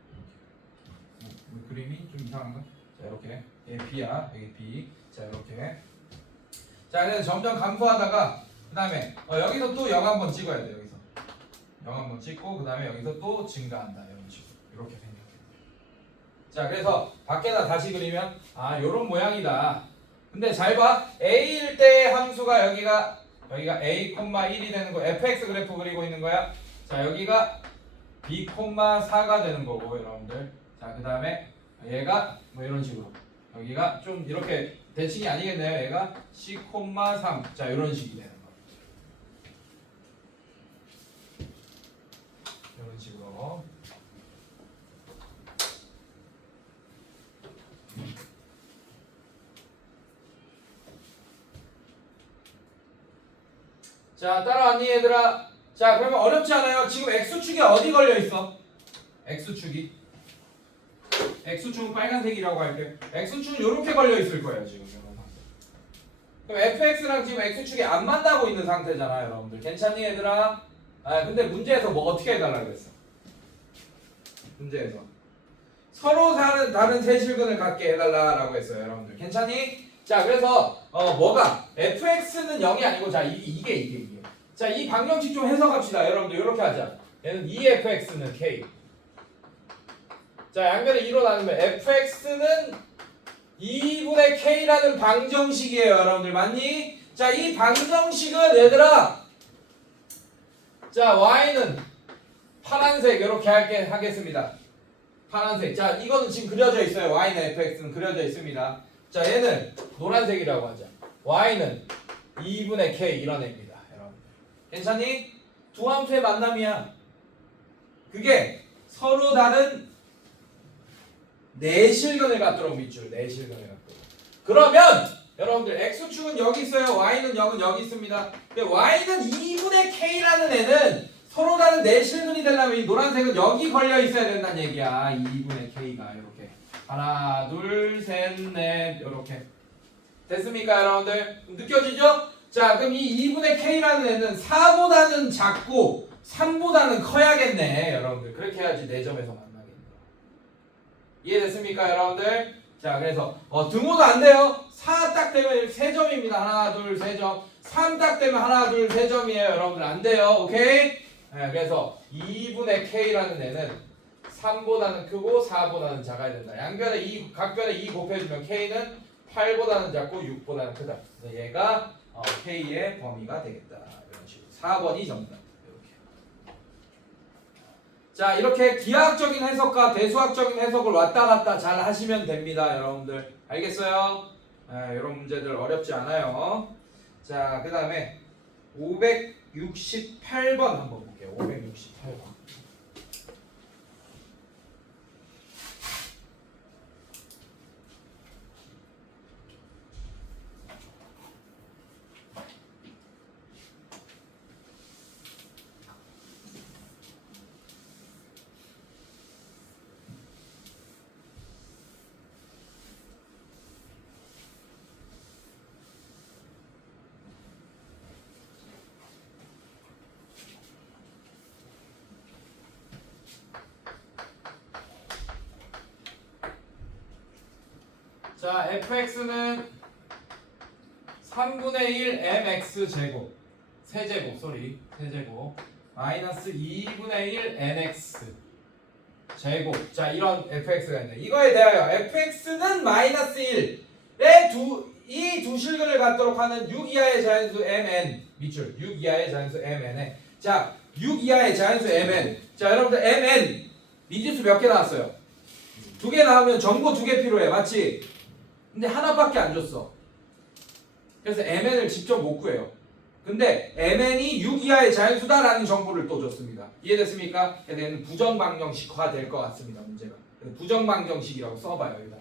이렇게. 그림이 좀 이상한가? 자, 이렇게. 얘 b야. 여기 b. 자, 이렇게. 자, 그래서 점점 감소하다가 그 다음에 여기서 또 0 한번 찍어야 돼. 여기서 0 한번 찍고 그 다음에 여기서 또 증가한다. 이런 식으로 이렇게 생각해. 자, 그래서 밖에다 다시 그리면 요런 모양이다. 근데 잘 봐. A일 때 함수가 여기가 A, 1이 되는 거 fx 그래프 그리고 있는 거야. 자, 여기가 B, 4가 되는 거고 여러분들. 자, 그 다음에 얘가 뭐 이런 식으로 여기가 좀 이렇게 대칭이 아니겠네요. 얘가 C, 3. 자, 이런 식이 되는 거. 이런 식으로. 자, 따라왔니 얘들아? 자, 그러면 어렵지 않아요. 지금 x축이 어디 걸려 있어? x축이. x축은 빨간색이라고 할게요. x축은 이렇게 걸려 있을 거예요, 지금. 그럼 fx랑 지금 x축이 안 만나고 있는 상태잖아요, 여러분들. 괜찮니 얘들아? 근데 문제에서 뭐 어떻게 해달라 그랬어? 문제에서 서로 다른 세실근을 갖게 해달라라고 했어요, 여러분들. 괜찮니? 자, 그래서 뭐가 fx는 0이 아니고 자 이게 자, 이 방정식 좀 해석합시다, 여러분들. 이렇게 하자. 얘는 2fx는 k. 자, 양변에 2로 나누면 fx는 2분의 k라는 방정식이에요, 여러분들. 맞니? 자, 이 방정식은 얘들아, 자, y는 파란색 이렇게 하겠습니다. 파란색. 자, 이거는 지금 그려져 있어요. y는 fx는 그려져 있습니다. 자, 얘는 노란색이라고 하자. y는 2분의 k 이런 애입니다, 여러분. 괜찮니? 두 함수의 만남이야. 그게 서로 다른 내실근을 갖도록 밑줄, 내실근을 갖도록. 그러면 여러분들 x축은 여기 있어요. y는 0은 여기 있습니다. 근데 y는 2분의 k라는 애는 서로 다른 내실근이 되려면 이 노란색은 여기 걸려 있어야 된다는 얘기야. 2분의 k가 이렇게. 하나, 둘, 셋, 넷 이렇게. 됐습니까, 여러분들? 느껴지죠? 자, 그럼 이 2분의 k라는 애는 4보다는 작고 3보다는 커야겠네, 여러분들. 그렇게 해야지 4점에서 만나겠네. 이해됐습니까, 여러분들? 자, 그래서 등호도 안 돼요. 4 딱 되면 3점입니다. 하나, 둘, 3점. 3 딱 되면 하나, 둘, 3점이에요. 여러분들 안 돼요. 오케이? 네, 그래서 2분의 k라는 애는 3보다는 크고 4보다는 작아야 된다. 양변에 각변에 2 곱해주면 k는 8보다는 작고 6보다는 크다. 그래서 얘가 k의 범위가 되겠다. 이런 식으로. 4번이 정답. 이렇게. 자, 이렇게 기하학적인 해석과 대수학적인 해석을 왔다 갔다 잘 하시면 됩니다, 여러분들. 알겠어요? 이런 문제들 어렵지 않아요. 자, 그 다음에 568번 한번 볼게요. 568번. 자, fx는 3분의 1 mx 제곱 세제곱 마이너스 2분의 1 nx 제곱. 자, 이런 fx가 있네. 이거에 대하여 fx는 마이너스 1의 이 두 실근을 갖도록 하는 6 이하의 자연수 mn 밑줄 6 이하의 자연수 mn에 자, 6 이하의 자연수 mn. 자, 여러분들 mn 미지수 몇 개 나왔어요? 2개 나오면 정보 2개 필요해. 맞지? 근데 하나밖에 안 줬어. 그래서 mn을 직접 못 구해요. 근데 mn이 6 이하의 자연수다라는 정보를 또 줬습니다. 이해됐습니까? 얘는 부정방정식화 될 것 같습니다. 문제가. 부정방정식이라고 써봐요, 일단.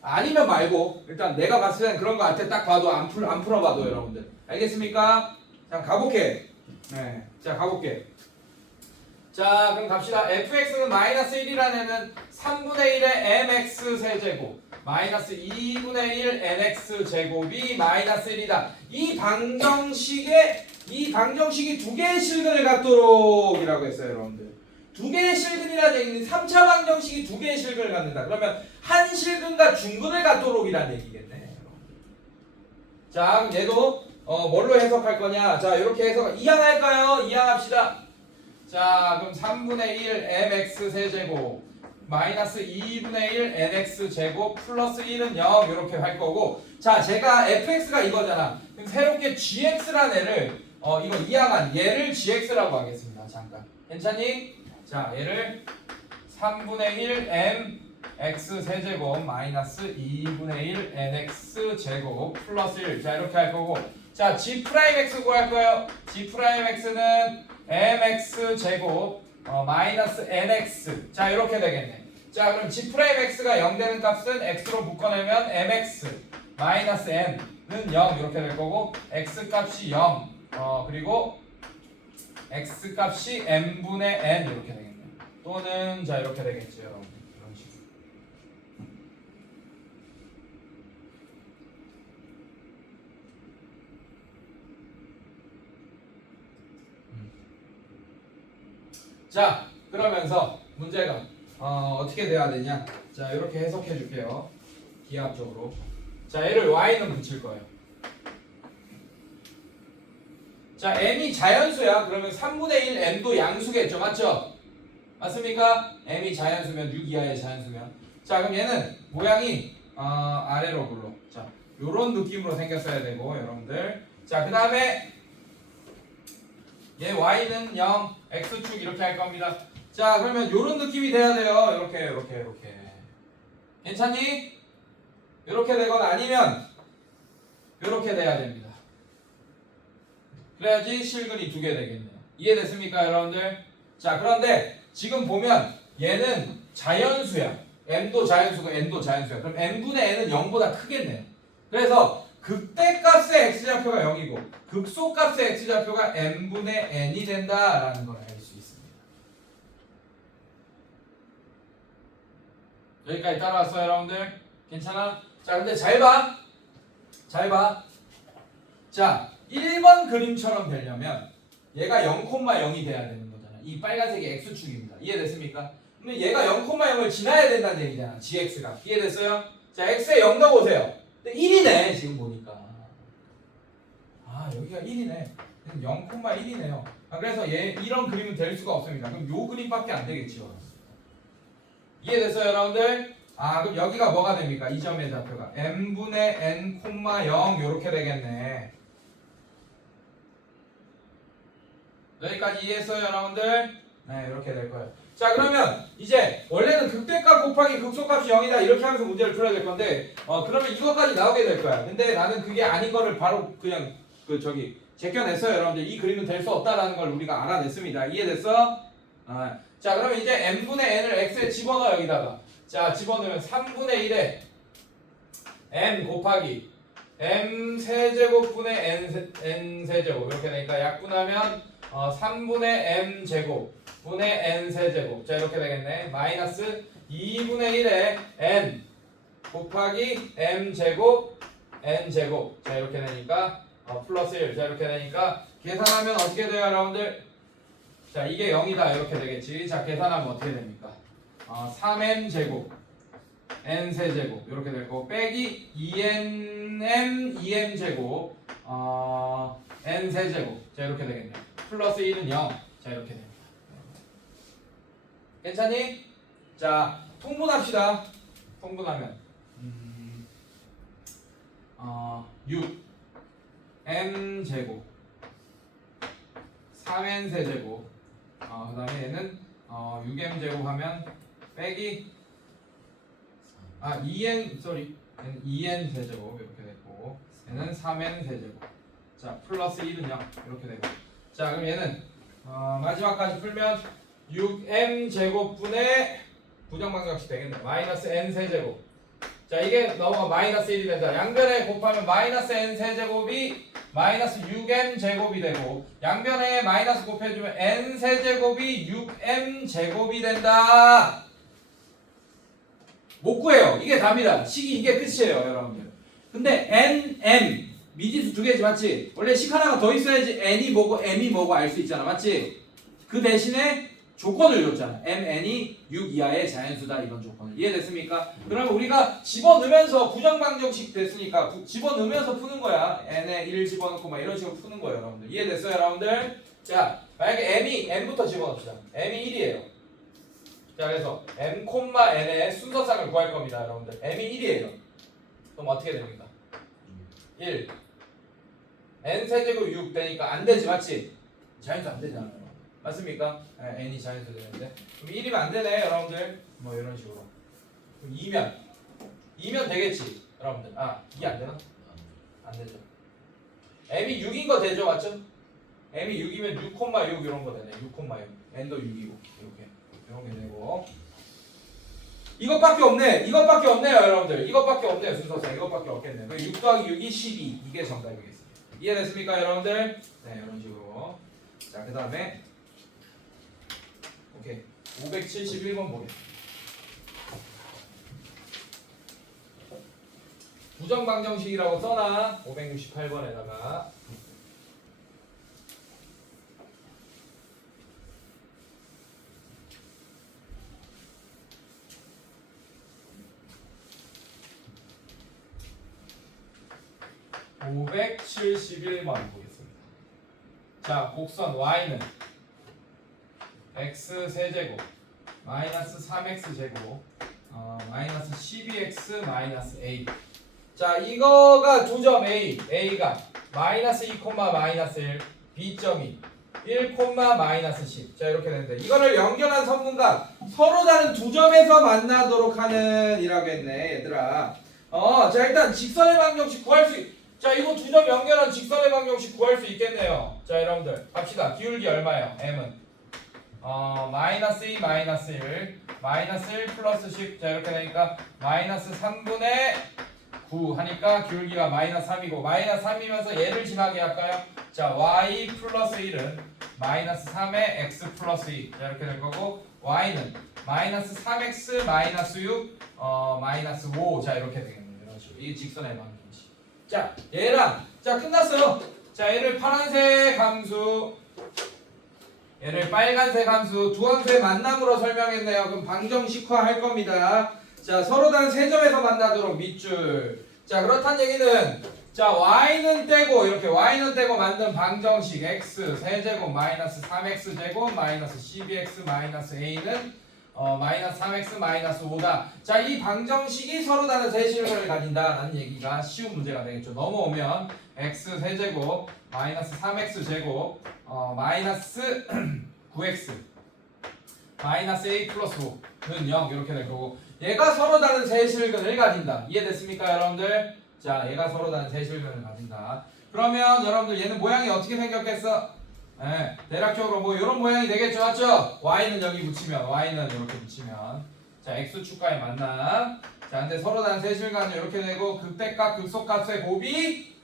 아니면 말고 일단 내가 봤을 땐 그런 거 같아. 딱 봐도 안 풀어봐도 여러분들. 알겠습니까? 자, 가볼게. 네, 자, 가볼게. 자, 그럼 갑시다. fx는 마이너스 1이라는 애는 3분의 1의 mx 세제곱 마이너스 2분의 1 nx 제곱이 마이너스 1이다. 이 방정식이 두 개의 실근을 갖도록 이라고 했어요, 여러분들. 두 개의 실근이라는 얘기는 3차 방정식이 두 개의 실근을 갖는다. 그러면 한 실근과 중근을 갖도록 이라는 얘기겠네, 여러분들. 자, 그럼 얘도 뭘로 해석할 거냐? 자, 이렇게 해석 이항할까요? 이항합시다. 자, 그럼 3분의 1 mx 세제곱 마이너스 2분의 1 nx 제곱 플러스 1은 0 이렇게 할 거고, 자, 제가 fx가 이거잖아. 그럼 새롭게 gx라는 애를 이거 이항한 얘를 gx라고 하겠습니다. 잠깐. 괜찮니? 자, 얘를 3분의 1 mx 세제곱 마이너스 2분의 1 nx 제곱 플러스 1. 자, 이렇게 할 거고, 자, g'x 구할 거예요. g'x는 mx 제곱 마이너스 nx. 자, 이렇게 되겠네. 자, 그럼 g'x가 0 되는 값은 x로 묶어내면 mx 마이너스 n은 0 이렇게 될 거고, x 값이 0 그리고 x 값이 n분의 n 이렇게 되겠네. 또는 자, 이렇게 되겠죠, 여러분. 이런 식으로. 자, 그러면서 문제가 어떻게 돼야 되냐? 자, 이렇게 해석해 줄게요. 기하학적으로. 자, 얘를 y는 붙일 거예요. 자, n이 자연수야. 그러면 3분의 1 n도 양수겠죠, 맞죠? 맞습니까? m이 자연수면 6 이하의 자연수면. 자, 그럼 얘는 모양이 아래로 굴러. 자, 요런 느낌으로 생겼어야 되고, 여러분들. 자, 그 다음에 얘 y는 0, x축 이렇게 할 겁니다. 자, 그러면 요런 느낌이 돼야 돼요. 이렇게. 괜찮니? 이렇게 되거나 아니면 이렇게 돼야 됩니다. 그래야지 실근이 2개 되겠네요. 이해됐습니까, 여러분들? 자, 그런데 지금 보면 얘는 자연수야. m도 자연수고 n도 자연수야. 그럼 n분의 n은 0보다 크겠네요. 그래서 극대값의 x좌표가 0이고 극소값의 x좌표가 n분의 n이 된다라는 걸 알 수 있습니다. 여기까지 따라왔어요, 여러분들? 괜찮아? 자, 근데 잘 봐. 자, 1번 그림처럼 되려면 얘가 0,0이 돼야 되는 거잖아. 이 빨간색이 x축입니다. 이해됐습니까? 근데 얘가 0,0을 지나야 된다는 얘기잖아. gx가. 이해됐어요? 자, x에 0 넣어보세요. 근데 1이네, 지금 보니까. 아, 여기가 1이네. 0,1이네요. 그래서 이런 그림은 될 수가 없습니다. 그럼 요 그림밖에 안 되겠죠. 이해됐어요, 여러분들? 아, 그럼 여기가 뭐가 됩니까? 이 점의 좌표가 n분의 n, 0 요렇게 되겠네. 여기까지 이해했어요, 여러분들? 네, 이렇게 될 거예요. 자, 그러면 이제 원래는 극대값 곱하기 극소값이 0이다 이렇게 하면서 문제를 풀어야 될 건데 그러면 이거까지 나오게 될 거야. 근데 나는 그게 아닌 거를 바로 그냥 제껴냈어요, 여러분들. 이 그림은 될 수 없다라는 걸 우리가 알아냈습니다. 이해됐어? 자, 그러면 이제 n분의 n을 x에 집어넣어, 여기다가. 자, 집어넣으면 3분의 1에 n 곱하기 m 세제곱분의 n 세제곱 이렇게 되니까 약분하면 3분의 m 제곱 분의 n 세제곱. 자, 이렇게 되겠네. 마이너스 2분의 1에 n 곱하기 m 제곱 n 제곱. 자, 이렇게 되니까 플러스 1. 자, 이렇게 되니까 계산하면 어떻게 돼요, 여러분들? 자, 이게 0이다 이렇게 되겠지. 자, 계산하면 어떻게 됩니까? 3n 제곱 n 세제곱 이렇게 될 거고 빼기 2nm 2m 제곱 n 세제곱. 자, 이렇게 되겠네요. 플러스 1은 0. 자, 이렇게 됩니다. 괜찮니? 자, 통분합시다. 통분하면 6 m 제곱 3n 세제곱 그 다음에 얘는 6m 제곱 하면 빼기 2n 세제곱 이렇게 됐고 얘는 3n 세제곱. 자, 플러스 1은 0 이렇게 되고. 자, 그럼 얘는 마지막까지 풀면 6m 제곱분의 부정방정식 되겠네. 마이너스 n 세제곱. 자, 이게 넘어가 마이너스 1이 된다. 양변에 곱하면 마이너스 n 세제곱이 마이너스 6m 제곱이 되고 양변에 마이너스 곱해주면 n 세제곱이 6m 제곱이 된다. 못 구해요. 이게 답니다. 식이 이게 끝이에요, 여러분들. 근데 n, m 미지수 두 개지, 맞지? 원래 식 하나가 더 있어야지 n이 뭐고 m이 뭐고 알 수 있잖아, 맞지? 그 대신에 조건을 줬잖아. mn이 6 이하의 자연수다 이런 조건을. 이해됐습니까? 그러면 우리가 집어넣으면서 부정방정식 됐으니까 집어넣으면서 푸는 거야. n에 1 집어넣고 막 이런 식으로 푸는 거예요, 여러분들. 이해됐어요, 여러분들? 자, 만약에 m부터 집어넣읍시다. m이 1이에요. 자, 그래서 m, n의 순서상을 구할 겁니다, 여러분들. m이 1이에요. 그럼 어떻게 됩니까? 1. n 세제곱 6 되니까 안 되지, 맞지? 자연수 안 되잖아요. 맞습니까? 네, n이 자연수 되는데. 그럼 1이면 안 되네, 여러분들. 뭐 이런 식으로. 그럼 2면 되겠지, 여러분들. 아, 2 안 되나? 안 되죠. m이 6인 거 되죠, 맞죠? m이 6이면 6,6 이런 거 되네. 6,6. n도 6이고 이렇게 이런 게 되고. 이것밖에 없네요, 여러분들. 이것밖에 없네요, 순서상. 이것밖에 없겠네요. 6 더하기 6이 12. 이게 정답이겠습니다. 이해됐습니까, 여러분들? 네, 이런 식으로. 자, 그 다음에 오케이. 571번 보겠습니다. 부정방정식이라고 써놔. 568번에다가. (571번) 보겠습니다. 자, 곡선 y는 x 세제곱 마이너스 3x 제곱 마이너스 12x 마이너스 a. 자, 이거가 두 점 a가 마이너스 2, 마이너스 1, b점이 1, 마이너스 10. 자, 이렇게 되는데 이거를 연결한 선분과 서로 다른 두 점에서 만나도록 하는 이라고 했네, 얘들아. 자, 일단 직선의 방정식 구할 수 자, 이거 두 점 연결한 직선의 방정식 구할 수 있겠네요. 자, 여러분들 갑시다. 기울기 얼마예요? m은 마이너스 2, 마이너스 1, 마이너스 1 플러스 10. 자, 이렇게 되니까 마이너스 3분의 9 하니까 기울기가 마이너스 3이고, 마이너스 3이면서 얘를 지나게 할까요? 자, y 플러스 1은 마이너스 3의 x 플러스 2. 자, 이렇게 될 거고, y는 마이너스 3x 마이너스 6 마이너스 5. 자, 이렇게 되겠네요. 이런 식으로. 이게 직선의 방정식. 자, 얘랑 자, 끝났어요. 자, 얘를 파란색 함수, 얘를 빨간색 함수, 두 함수의 만남으로 설명했네요. 그럼 방정식화 할 겁니다. 자, 서로 다른 세 점에서 만나도록 밑줄. 자, 그렇단 얘기는 자, y는 떼고 이렇게 y는 떼고 만든 방정식 x 세제곱 마이너스 3x 제곱 마이너스 12x 마이너스 a는 마이너스 3x 마이너스 5다. 자, 이 방정식이 서로 다른 세실근을 가진다라는 얘기가 쉬운 문제가 되겠죠. 넘어오면 x 세제곱 마이너스 3x 제곱 마이너스 9x 마이너스 a 플러스 5는 0 이렇게 될 거고, 얘가 서로 다른 세실근을 가진다. 이해됐습니까, 여러분들? 자, 얘가 서로 다른 세실근을 가진다. 그러면 여러분들 얘는 모양이 어떻게 생겼겠어? 네, 대략적으로 뭐 이런 모양이 되겠죠, 맞죠? y는 여기 붙이면, y는 이렇게 붙이면, 자, x축과의 만남. 자, 근데 서로 다른 세실간은 이렇게 되고, 극대값 극소값의 곱이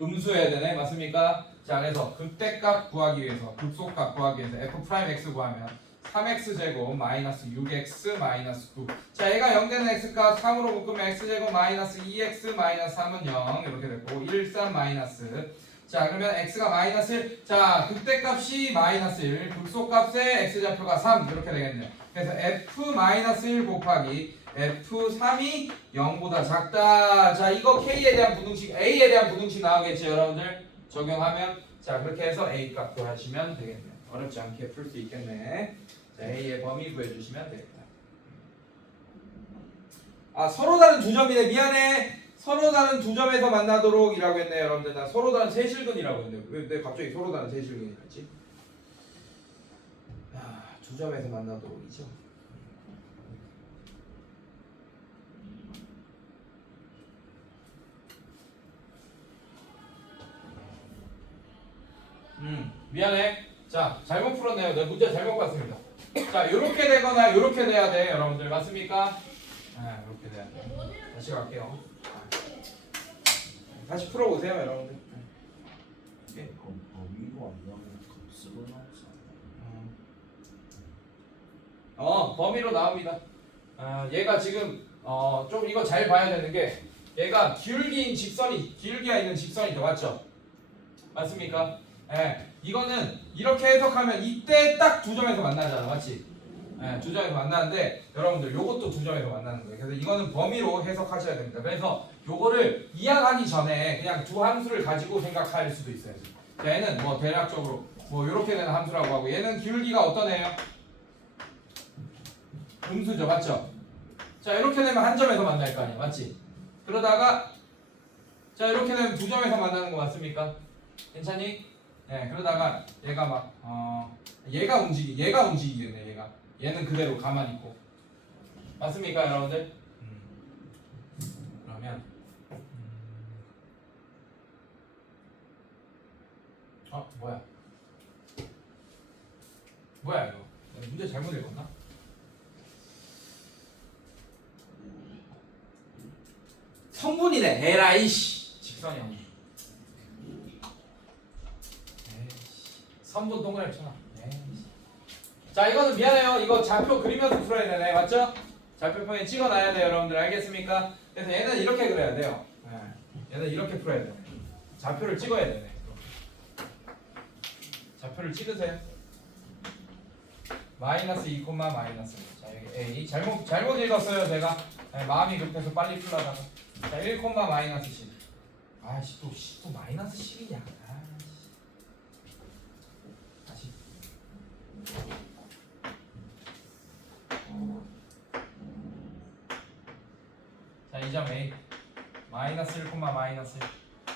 음수여야 되네, 맞습니까? 자, 그래서 극대값 구하기 위해서, 극소값 구하기 위해서 f'(x) 구하면 3x 제곱 마이너스 6x 마이너스 9. 자, 얘가 0 되는 x값 3으로 묶으면 x제곱 마이너스 2x 마이너스 3은 0 이렇게 됐고, 1, 3 마이너스. 자, 그러면 x가 마이너스 1. 자, 극대값이 마이너스 1, 극소값의 x좌표가 3 이렇게 되겠네요. 그래서 f 마이너스 1 곱하기 f3이 0보다 작다. 자, 이거 k에 대한 부등식, a에 대한 부등식 나오겠죠, 여러분들? 적용하면 자, 그렇게 해서 a 값 구하시면 되겠네요. 어렵지 않게 풀 수 있겠네. 자, a의 범위 구해주시면 되겠다. 아, 서로 다른 두 점이네. 미안해. 서로 다른 두 점에서 만나도록 이라고 했네요, 여러분들. 나 서로 다른 세실근이라고 했는데 왜 갑자기 서로 다른 세실근이 됐지? 두 점에서 만나도록이죠. 미안해. 자, 잘못 풀었네요. 내가 문제 잘못 봤습니다. 자, 이렇게 되거나 이렇게 돼야 돼, 여러분들. 맞습니까? 네, 이렇게 돼야 돼. 다시 갈게요. 다시 풀어보세요, 여러분들. 이게 범위로 안 나오면 값으로 나오잖아. 범위로 나옵니다. 얘가 지금 좀 이거 잘 봐야 되는 게, 얘가 기울기가 있는 직선이죠, 맞죠? 맞습니까? 예, 이거는 이렇게 해석하면 이때 딱 두 점에서 만나잖아, 맞지? 예, 두 점에서 만나는데 여러분들 요것도 두 점에서 만나는 거예요. 그래서 이거는 범위로 해석하셔야 됩니다. 그래서 요거를 이해하기 전에 그냥 두 함수를 가지고 생각할 수도 있어요. 자, 얘는 뭐 대략적으로 뭐 이렇게 되는 함수라고 하고 얘는 기울기가 어떤 애예요? 음수죠, 맞죠? 자, 이렇게 되면 한 점에서 만날 거 아니야, 맞지? 그러다가 자, 이렇게 되면 두 점에서 만나는 거 맞습니까? 괜찮니? 네, 그러다가 얘가 막 얘가 움직이겠네, 얘가. 얘는 그대로 가만히 있고. 맞습니까, 여러분들? 그러면 뭐야? 뭐야 이거? 내가 문제 잘못 읽었나? 성분이네. 에라이씨. 직선이 아니. 선분 동그라미 쳐놔. 에이씨. 자, 이거는 미안해요. 이거 좌표 그리면서 풀어야 되네, 맞죠? 좌표표에 찍어놔야 돼요, 여러분들. 알겠습니까? 그래서 얘는 이렇게 그려야 돼요. 얘는 이렇게 풀어야 돼. 좌표를 찍어야 되네. 좌표를 찍으세요. 마이너스 2, 마이너스 1. 자, 여기 A. 잘못 읽었어요, 제가. 네, 마음이 급해서 빨리 풀려다가. 자, 1, 마이너스 10. 아씨, 또 마이너스 10이냐. 다시. 자, 이 점 A. 마이너스 1, 마이너스 1.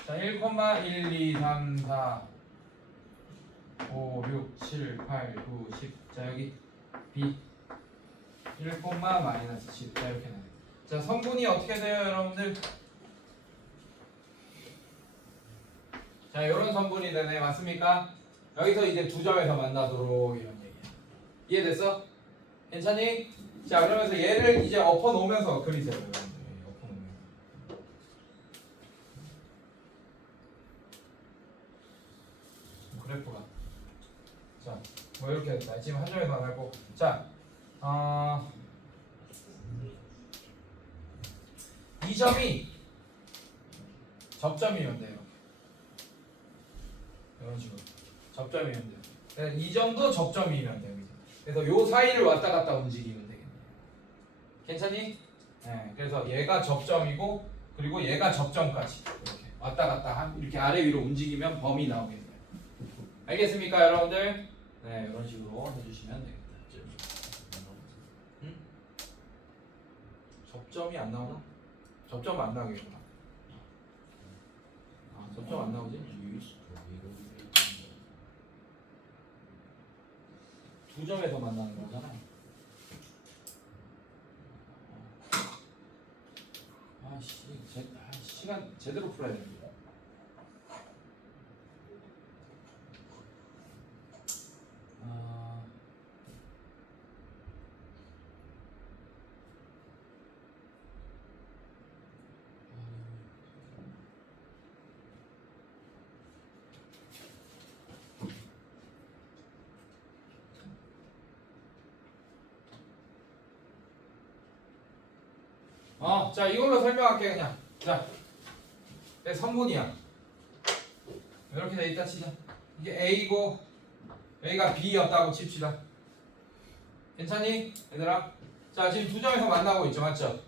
자, 1, 1, 2, 3, 4, 5, 6, 7, 8, 9, 10. 자, 여기 B. 1, 마이너스 10. 자, 이렇게 나와요. 자, 성분이 어떻게 돼요, 여러분들? 자, 이런 성분이 되네, 맞습니까? 여기서 이제 두 점에서 만나도록 이런 얘기야. 이해됐어? 괜찮니? 자, 그러면서 얘를 이제 엎어 놓으면서 그리세요, 여러분들. 엎어 놓으면서. 그래프가. 자, 뭐 이렇게 됐다. 지금 한 점에서 안 하고. 자, 이 점이 접점이면 돼요. 이런 식으로 접점이면 돼요. 그래서 이 점도 접점이면 돼요. 그래서 요 사이를 왔다 갔다 움직이면 되겠네요. 괜찮니? 네. 그래서 얘가 접점이고 그리고 얘가 접점까지 이렇게 왔다 갔다 이렇게 아래 위로 움직이면 범위 나오겠네요. 알겠습니까, 여러분들? 네, 이런 식으로 해주시면 되겠다. 응? 접점이 안 나오나? 접점 안 나오겠구나. 접점 안 나오지? 두 점에서 만나는 거잖아. 시간 제대로 풀어야 됩니다. 자, 이걸로 설명할게 그냥. 자, 성분이야. 이렇게 돼 있다 치자. 이게 A고 여기가 B였다고 칩시다. 괜찮니, 얘들아? 자, 지금 두 점에서 만나고 있죠, 맞죠?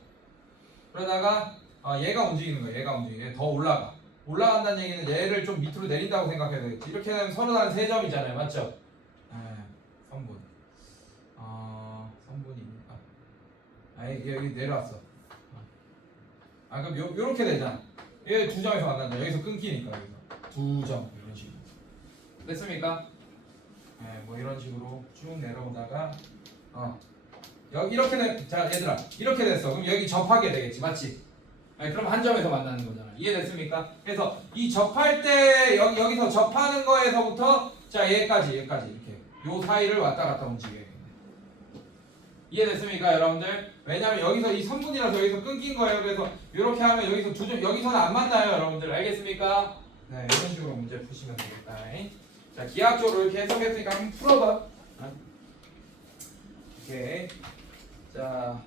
그러다가 얘가 움직이는 거야. 얘가 움직이는 더 올라가. 올라간다는 얘기는 얘를 좀 밑으로 내린다고 생각해야 되겠지. 이렇게 되면 서로 한 세 점이잖아요, 맞죠? 성분. 성분이니까. 여기 내려왔어. 그럼 요렇게 되잖아. 얘 두 점에서 만난다. 여기서 끊기니까 여기서 두 점 이런 식으로. 됐습니까? 뭐 이런 식으로 쭉 내려오다가 여기 이렇게 자, 얘들아 이렇게 됐어. 그럼 여기 접하게 되겠지, 맞지? 그럼 한 점에서 만나는 거잖아. 이해됐습니까? 그래서 이 접할 때 여기서 접하는 거에서부터 자, 얘까지 이렇게 요 사이를 왔다 갔다 움직여야겠네. 이해됐습니까, 여러분들? 왜냐면 여기서 이 성분이라서 여기서 끊긴 거예요. 그래서 이렇게 하면 여기서는 안 만나요, 여러분들. 알겠습니까? 네, 이런 식으로 문제 푸시면 되겠다. 자, 기하학적으로 이렇게 해석했으니까 한번 풀어봐. 오케이. 자,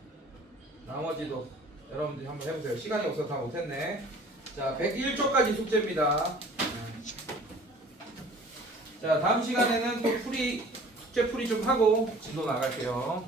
나머지도 여러분들이 한번 해보세요. 시간이 없어서 다 못했네. 자, 101쪽까지 숙제입니다. 자 다음 시간에는 또 숙제 풀이 좀 하고 진도 나갈게요.